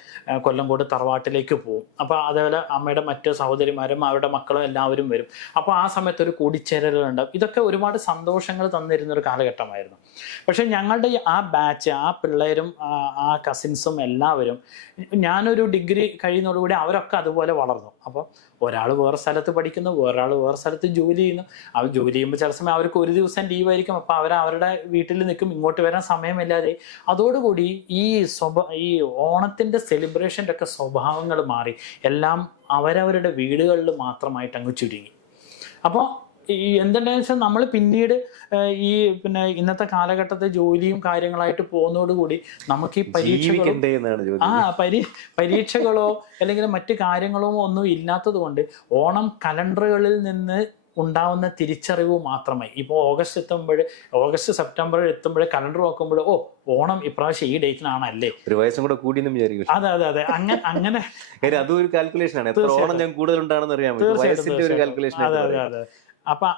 കൊല്ലംകോട് തറവാട്ടിലേക്ക് പോകും. അപ്പോൾ അതേപോലെ അമ്മയുടെ മറ്റ് സഹോദരിമാരും അവരുടെ മക്കളും എല്ലാവരും വരും. അപ്പോൾ ആ സമയത്ത് ഒരു കൂടിച്ചേരലുണ്ടാവും. ഇതൊക്കെ ഒരുപാട് സന്തോഷങ്ങൾ തന്നിരുന്നൊരു കാലഘട്ടമായിരുന്നു. പക്ഷേ ഞങ്ങളുടെ ആ ബാച്ച്, ആ പിള്ളേരും ആ കസിൻസും എല്ലാവരും, ഞാനൊരു ഡിഗ്രി കഴിയുന്നതോടുകൂടി അവരൊക്കെ അതുപോലെ വളർന്നു. അപ്പോൾ ഒരാൾ വേറെ സ്ഥലത്ത് പഠിക്കുന്നു, വേറൊരാൾ വേറെ സ്ഥലത്ത് ജോലി ചെയ്യുന്നു. അവർ ജോലി ചെയ്യുമ്പോൾ ചില സമയം അവർക്ക് ഒരു ദിവസം ലീവായിരിക്കും. അപ്പോൾ അവരുടെ വീട്ടിൽ നിൽക്കും, ഇങ്ങോട്ട് വരാൻ സമയമില്ലാതെ. അതോടുകൂടി ഈ ഓണത്തിൻ്റെ സെലിബ്രേഷൻ്റെ ഒക്കെ സ്വഭാവങ്ങൾ മാറി. എല്ലാം അവരവരുടെ വീടുകളിൽ മാത്രമായിട്ട് അങ്ങ് ചുരുങ്ങി. അപ്പോൾ ഈ എന്താണെന്ന് വെച്ചാൽ നമ്മൾ പിന്നീട് ഈ പിന്നെ ഇന്നത്തെ കാലഘട്ടത്തെ ജോലിയും കാര്യങ്ങളായിട്ട് പോകുന്നതോടുകൂടി നമുക്ക് ഈ പരീക്ഷകളോ അല്ലെങ്കിൽ മറ്റു കാര്യങ്ങളോ ഒന്നും ഇല്ലാത്തത് കൊണ്ട് ഓണം കലണ്ടറുകളിൽ നിന്ന് ഉണ്ടാവുന്ന തിരിച്ചറിവ് മാത്രമായി. ഇപ്പോൾ ഓഗസ്റ്റ് സെപ്റ്റംബർ എത്തുമ്പോൾ കലണ്ടർ നോക്കുമ്പോൾ ഓണം ഇപ്രാവശ്യം ഈ ഡേറ്റിനാണല്ലേ, ഒരു വയസ്സും കൂടെ കൂടി വിചാരിക്കും. അതെ അങ്ങനെ അതും ഒരു കാൽക്കുലേഷൻ ആണ്. എത്ര ഓണം ഞാൻ കൂടുതലുണ്ടാണെന്ന് അറിയാൻ പറ്റും. അതെ. അപ്പം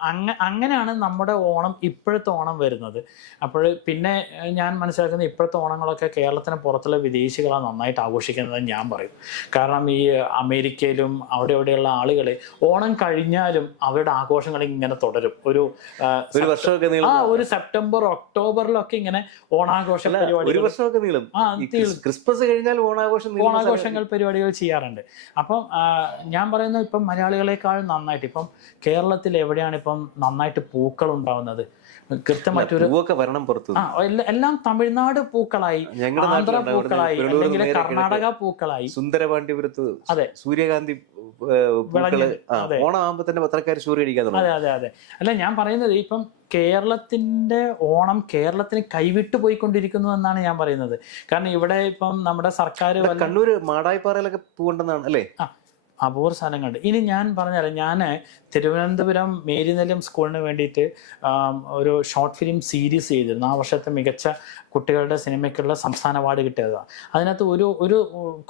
അങ്ങനെയാണ് നമ്മുടെ ഓണം, ഇപ്പോഴത്തെ ഓണം വരുന്നത്. അപ്പോൾ പിന്നെ ഞാൻ മനസ്സിലാക്കുന്നത് ഇപ്പോഴത്തെ ഓണങ്ങളൊക്കെ കേരളത്തിന് പുറത്തുള്ള വിദേശികളാണ് നന്നായിട്ട് ആഘോഷിക്കുന്നത് ഞാൻ പറയും. കാരണം ഈ അമേരിക്കയിലും അവിടെയുള്ള ആളുകൾ ഓണം കഴിഞ്ഞാലും അവരുടെ ആഘോഷങ്ങൾ ഇങ്ങനെ തുടരും. ഒരു വർഷമൊക്കെ ഒരു സെപ്റ്റംബർ ഒക്ടോബറിലൊക്കെ ഇങ്ങനെ ഓണാഘോഷ പരിപാടികൾ, ക്രിസ്മസ് കഴിഞ്ഞാൽ ഓണാഘോഷങ്ങൾ പരിപാടികൾ ചെയ്യാറുണ്ട്. അപ്പം ഞാൻ പറയുന്നത് ഇപ്പം മലയാളികളെക്കാൾ നന്നായിട്ട് ഇപ്പം കേരളത്തിൽ എവിടെയാണ് ഇപ്പം നന്നായിട്ട് പൂക്കൾ ഉണ്ടാവുന്നത്, കൃത്യമായിട്ടൊരു എല്ലാം തമിഴ്നാട് പൂക്കളായി, ആന്ധ്ര പൂക്കളായി, അല്ലെങ്കിൽ കർണാടക പൂക്കളായി, സുന്ദരപാണ്ഡ്യപുരത്ത് അതെ സൂര്യകാന്തി ഓണമാകുമ്പോ തന്നെ പത്രക്കാർ സൂര്യടിക്കാൻ. അതെ. അല്ല, ഞാൻ പറയുന്നത് ഇപ്പം കേരളത്തിന്റെ ഓണം കേരളത്തിന് കൈവിട്ടു പോയിക്കൊണ്ടിരിക്കുന്നു എന്നാണ് ഞാൻ പറയുന്നത്. കാരണം ഇവിടെ ഇപ്പം നമ്മുടെ സർക്കാർ കണ്ണൂർ മാടായിപ്പാറയിലൊക്കെ പൂണ്ടെന്നാണ് അല്ലേ, അപൂർവ സ്ഥലങ്ങളുണ്ട്. ഇനി ഞാൻ പറഞ്ഞുതരാം, ഞാൻ തിരുവനന്തപുരം മേരിനെല്ലം സ്കൂളിന് വേണ്ടിയിട്ട് ഒരു ഷോർട്ട് ഫിലിം സീരീസ് ചെയ്തിരുന്നു. ആ വർഷത്തെ മികച്ച കുട്ടികളുടെ സിനിമയ്ക്കുള്ള സംസ്ഥാന അവാർഡ് കിട്ടിയതാണ്. അതിനകത്ത് ഒരു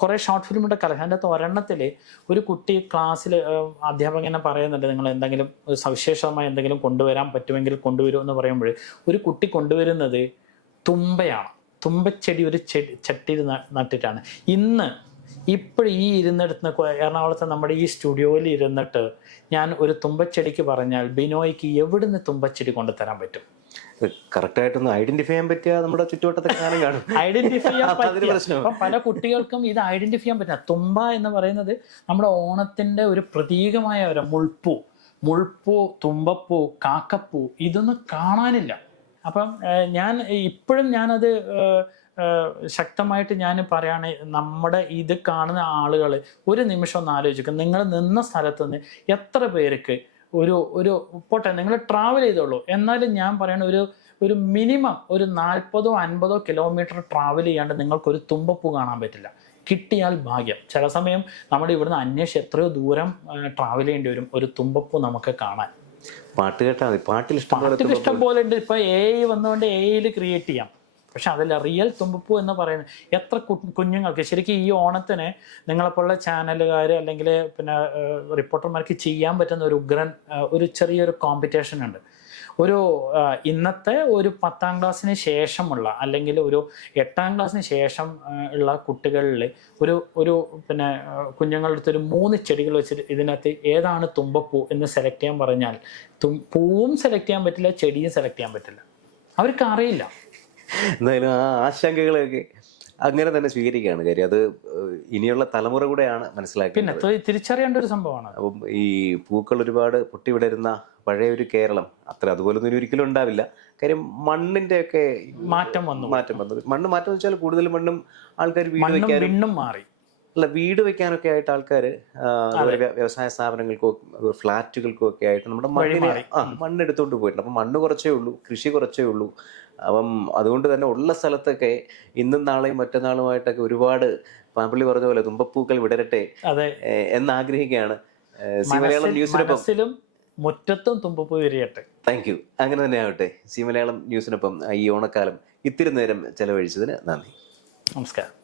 കുറേ ഷോർട്ട് ഫിലിമിൻ്റെ കളക്ഷൻ. അതിനകത്ത് ഒരെണ്ണത്തിൽ ഒരു കുട്ടി ക്ലാസ്സിൽ അധ്യാപകനെ പറയുന്നുണ്ട്, നിങ്ങൾ എന്തെങ്കിലും സവിശേഷമായി എന്തെങ്കിലും കൊണ്ടുവരാൻ പറ്റുമെങ്കിൽ കൊണ്ടുവരൂ എന്ന് പറയുമ്പോൾ ഒരു കുട്ടി കൊണ്ടുവരുന്നത് തുമ്പയാണ്. തുമ്പച്ചെടി ഒരു ചട്ടിയിൽ നട്ടിട്ടാണ്. ഇപ്പോൾ ഈ ഇരുന്നിടത്ത് എറണാകുളത്ത് നമ്മുടെ ഈ സ്റ്റുഡിയോയിൽ ഇരുന്നിട്ട് ഞാൻ ഒരു തുമ്പച്ചെടിക്ക് പറഞ്ഞാൽ ബിനോയ്ക്ക് എവിടുന്ന് തുമ്പച്ചെടി കൊണ്ടുതരാൻ പറ്റും? കറക്റ്റായിട്ടൊന്ന് ഐഡന്റിഫൈ ചെയ്യാൻ പറ്റിയ നമ്മുടെ ചുറ്റുവട്ടത്തെ കാണും. ഐഡന്റിഫൈ ചെയ്യാൻ പറ്റിയ പല കുട്ടികൾക്കും ഇത് ഐഡന്റിഫൈ ചെയ്യാൻ പറ്റില്ല. തുമ്പ എന്ന് പറയുന്നത് നമ്മുടെ ഓണത്തിന്റെ ഒരു പ്രതീകമായ ഒരു മുൾപ്പൂ, തുമ്പപ്പൂ, കാക്കപ്പൂ ഇതൊന്നും കാണാനില്ല. അപ്പം ഇപ്പോഴും ഞാനത് ശക്തമായിട്ട് ഞാൻ പറയാണ്, നമ്മുടെ ഇത് കാണുന്ന ആളുകൾ ഒരു നിമിഷം ഒന്ന് ആലോചിക്കും. നിങ്ങൾ നിന്ന സ്ഥലത്ത് നിന്ന് എത്ര പേർക്ക് ഒരു പോട്ടെ നിങ്ങൾ ട്രാവൽ ചെയ്തോളൂ, എന്നാലും ഞാൻ പറയണ ഒരു മിനിമം ഒരു 40-50 കിലോമീറ്റർ ട്രാവൽ ചെയ്യാണ്ട് നിങ്ങൾക്കൊരു തുമ്പപ്പൂ കാണാൻ പറ്റില്ല. കിട്ടിയാൽ ഭാഗ്യം. ചില സമയം നമ്മുടെ ഇവിടുന്ന് അന്വേഷിച്ച് എത്രയോ ദൂരം ട്രാവൽ ചെയ്യേണ്ടി വരും ഒരു തുമ്പപ്പൂ നമുക്ക് കാണാൻ. പാട്ട് കേട്ടാൽ മതി, പാട്ടിൽ ഇഷ്ടം പോലെ ഉണ്ട്. ഇപ്പൊ AI വന്നുകൊണ്ട് AI ക്രിയേറ്റ് ചെയ്യാം. പക്ഷെ അതല്ല റിയൽ തുമ്പപ്പൂ എന്ന് പറയുന്നത്. എത്ര കുഞ്ഞുങ്ങൾക്ക് ശരിക്കും ഈ ഓണത്തിന് നിങ്ങളെപ്പോലുള്ള ചാനലുകാർ അല്ലെങ്കിൽ പിന്നെ റിപ്പോർട്ടർമാർക്ക് ചെയ്യാൻ പറ്റുന്ന ഒരു ഉഗ്രൻ ഒരു ചെറിയൊരു കോമ്പറ്റീഷൻ ഉണ്ട്. ഇന്നത്തെ ഒരു 10ാം ക്ലാസ്സിന് ശേഷമുള്ള അല്ലെങ്കിൽ ഒരു 8ാം ക്ലാസ്സിന് ശേഷം ഉള്ള കുട്ടികളിൽ ഒരു പിന്നെ കുഞ്ഞുങ്ങളുടെ അടുത്തൊരു 3 ചെടികൾ വെച്ചിട്ട് ഇതിനകത്ത് ഏതാണ് തുമ്പപ്പൂ എന്ന് സെലക്ട് ചെയ്യാൻ പറഞ്ഞാൽ പൂവും സെലക്ട് ചെയ്യാൻ പറ്റില്ല, ചെടിയും സെലക്ട് ചെയ്യാൻ പറ്റില്ല. അവർക്ക് അറിയില്ല. എന്തായാലും ആ ആശങ്കകളൊക്കെ അങ്ങനെ തന്നെ സ്വീകരിക്കുകയാണ് കാര്യം. അത് ഇനിയുള്ള തലമുറ കൂടെയാണ് മനസ്സിലാക്കുന്നത്. പിന്നെ തിരിച്ചറിയേണ്ട ഒരു സംഭവമാണ്. അപ്പം ഈ പൂക്കൾ ഒരുപാട് പൊട്ടിവിടരുന്ന പഴയ ഒരു കേരളം അതുപോലൊന്നും ഇനി ഒരിക്കലും ഉണ്ടാവില്ല. കാര്യം മണ്ണിന്റെ ഒക്കെ മാറ്റം വന്നു. മണ്ണ് മാറ്റം വെച്ചാൽ കൂടുതൽ മണ്ണും ആൾക്കാർ വീണ്ടും മാറി. അല്ല, വീട് വെക്കാനൊക്കെ ആയിട്ട് ആൾക്കാർ അതുപോലെ വ്യവസായ സ്ഥാപനങ്ങൾക്കോ ഫ്ലാറ്റുകൾക്കോ ഒക്കെ ആയിട്ട് നമ്മുടെ മണ്ണെടുത്തോണ്ട് പോയിട്ടുണ്ട്. അപ്പം മണ്ണ് കുറച്ചേ ഉള്ളൂ, കൃഷി കുറച്ചേ ഉള്ളൂ. അപ്പം അതുകൊണ്ട് തന്നെ ഉള്ള സ്ഥലത്തൊക്കെ ഇന്നും നാളെയും മറ്റന്നാളുമായിട്ടൊക്കെ ഒരുപാട് പാമ്പള്ളി പറഞ്ഞ പോലെ തുമ്പപ്പൂക്കൾ വിടരട്ടെ എന്നാഗ്രഹിക്കുകയാണ്. സി മലയാളം ന്യൂസിനൊപ്പം മുറ്റത്തും തുമ്പപ്പൂ വിരിയട്ടെ. Thank you. അങ്ങനെ തന്നെ ആവട്ടെ. സി മലയാളം ന്യൂസിനൊപ്പം ഈ ഓണക്കാലം ഇത്തിരി നേരം ചെലവഴിച്ചതിന് നന്ദി. നമസ്കാരം.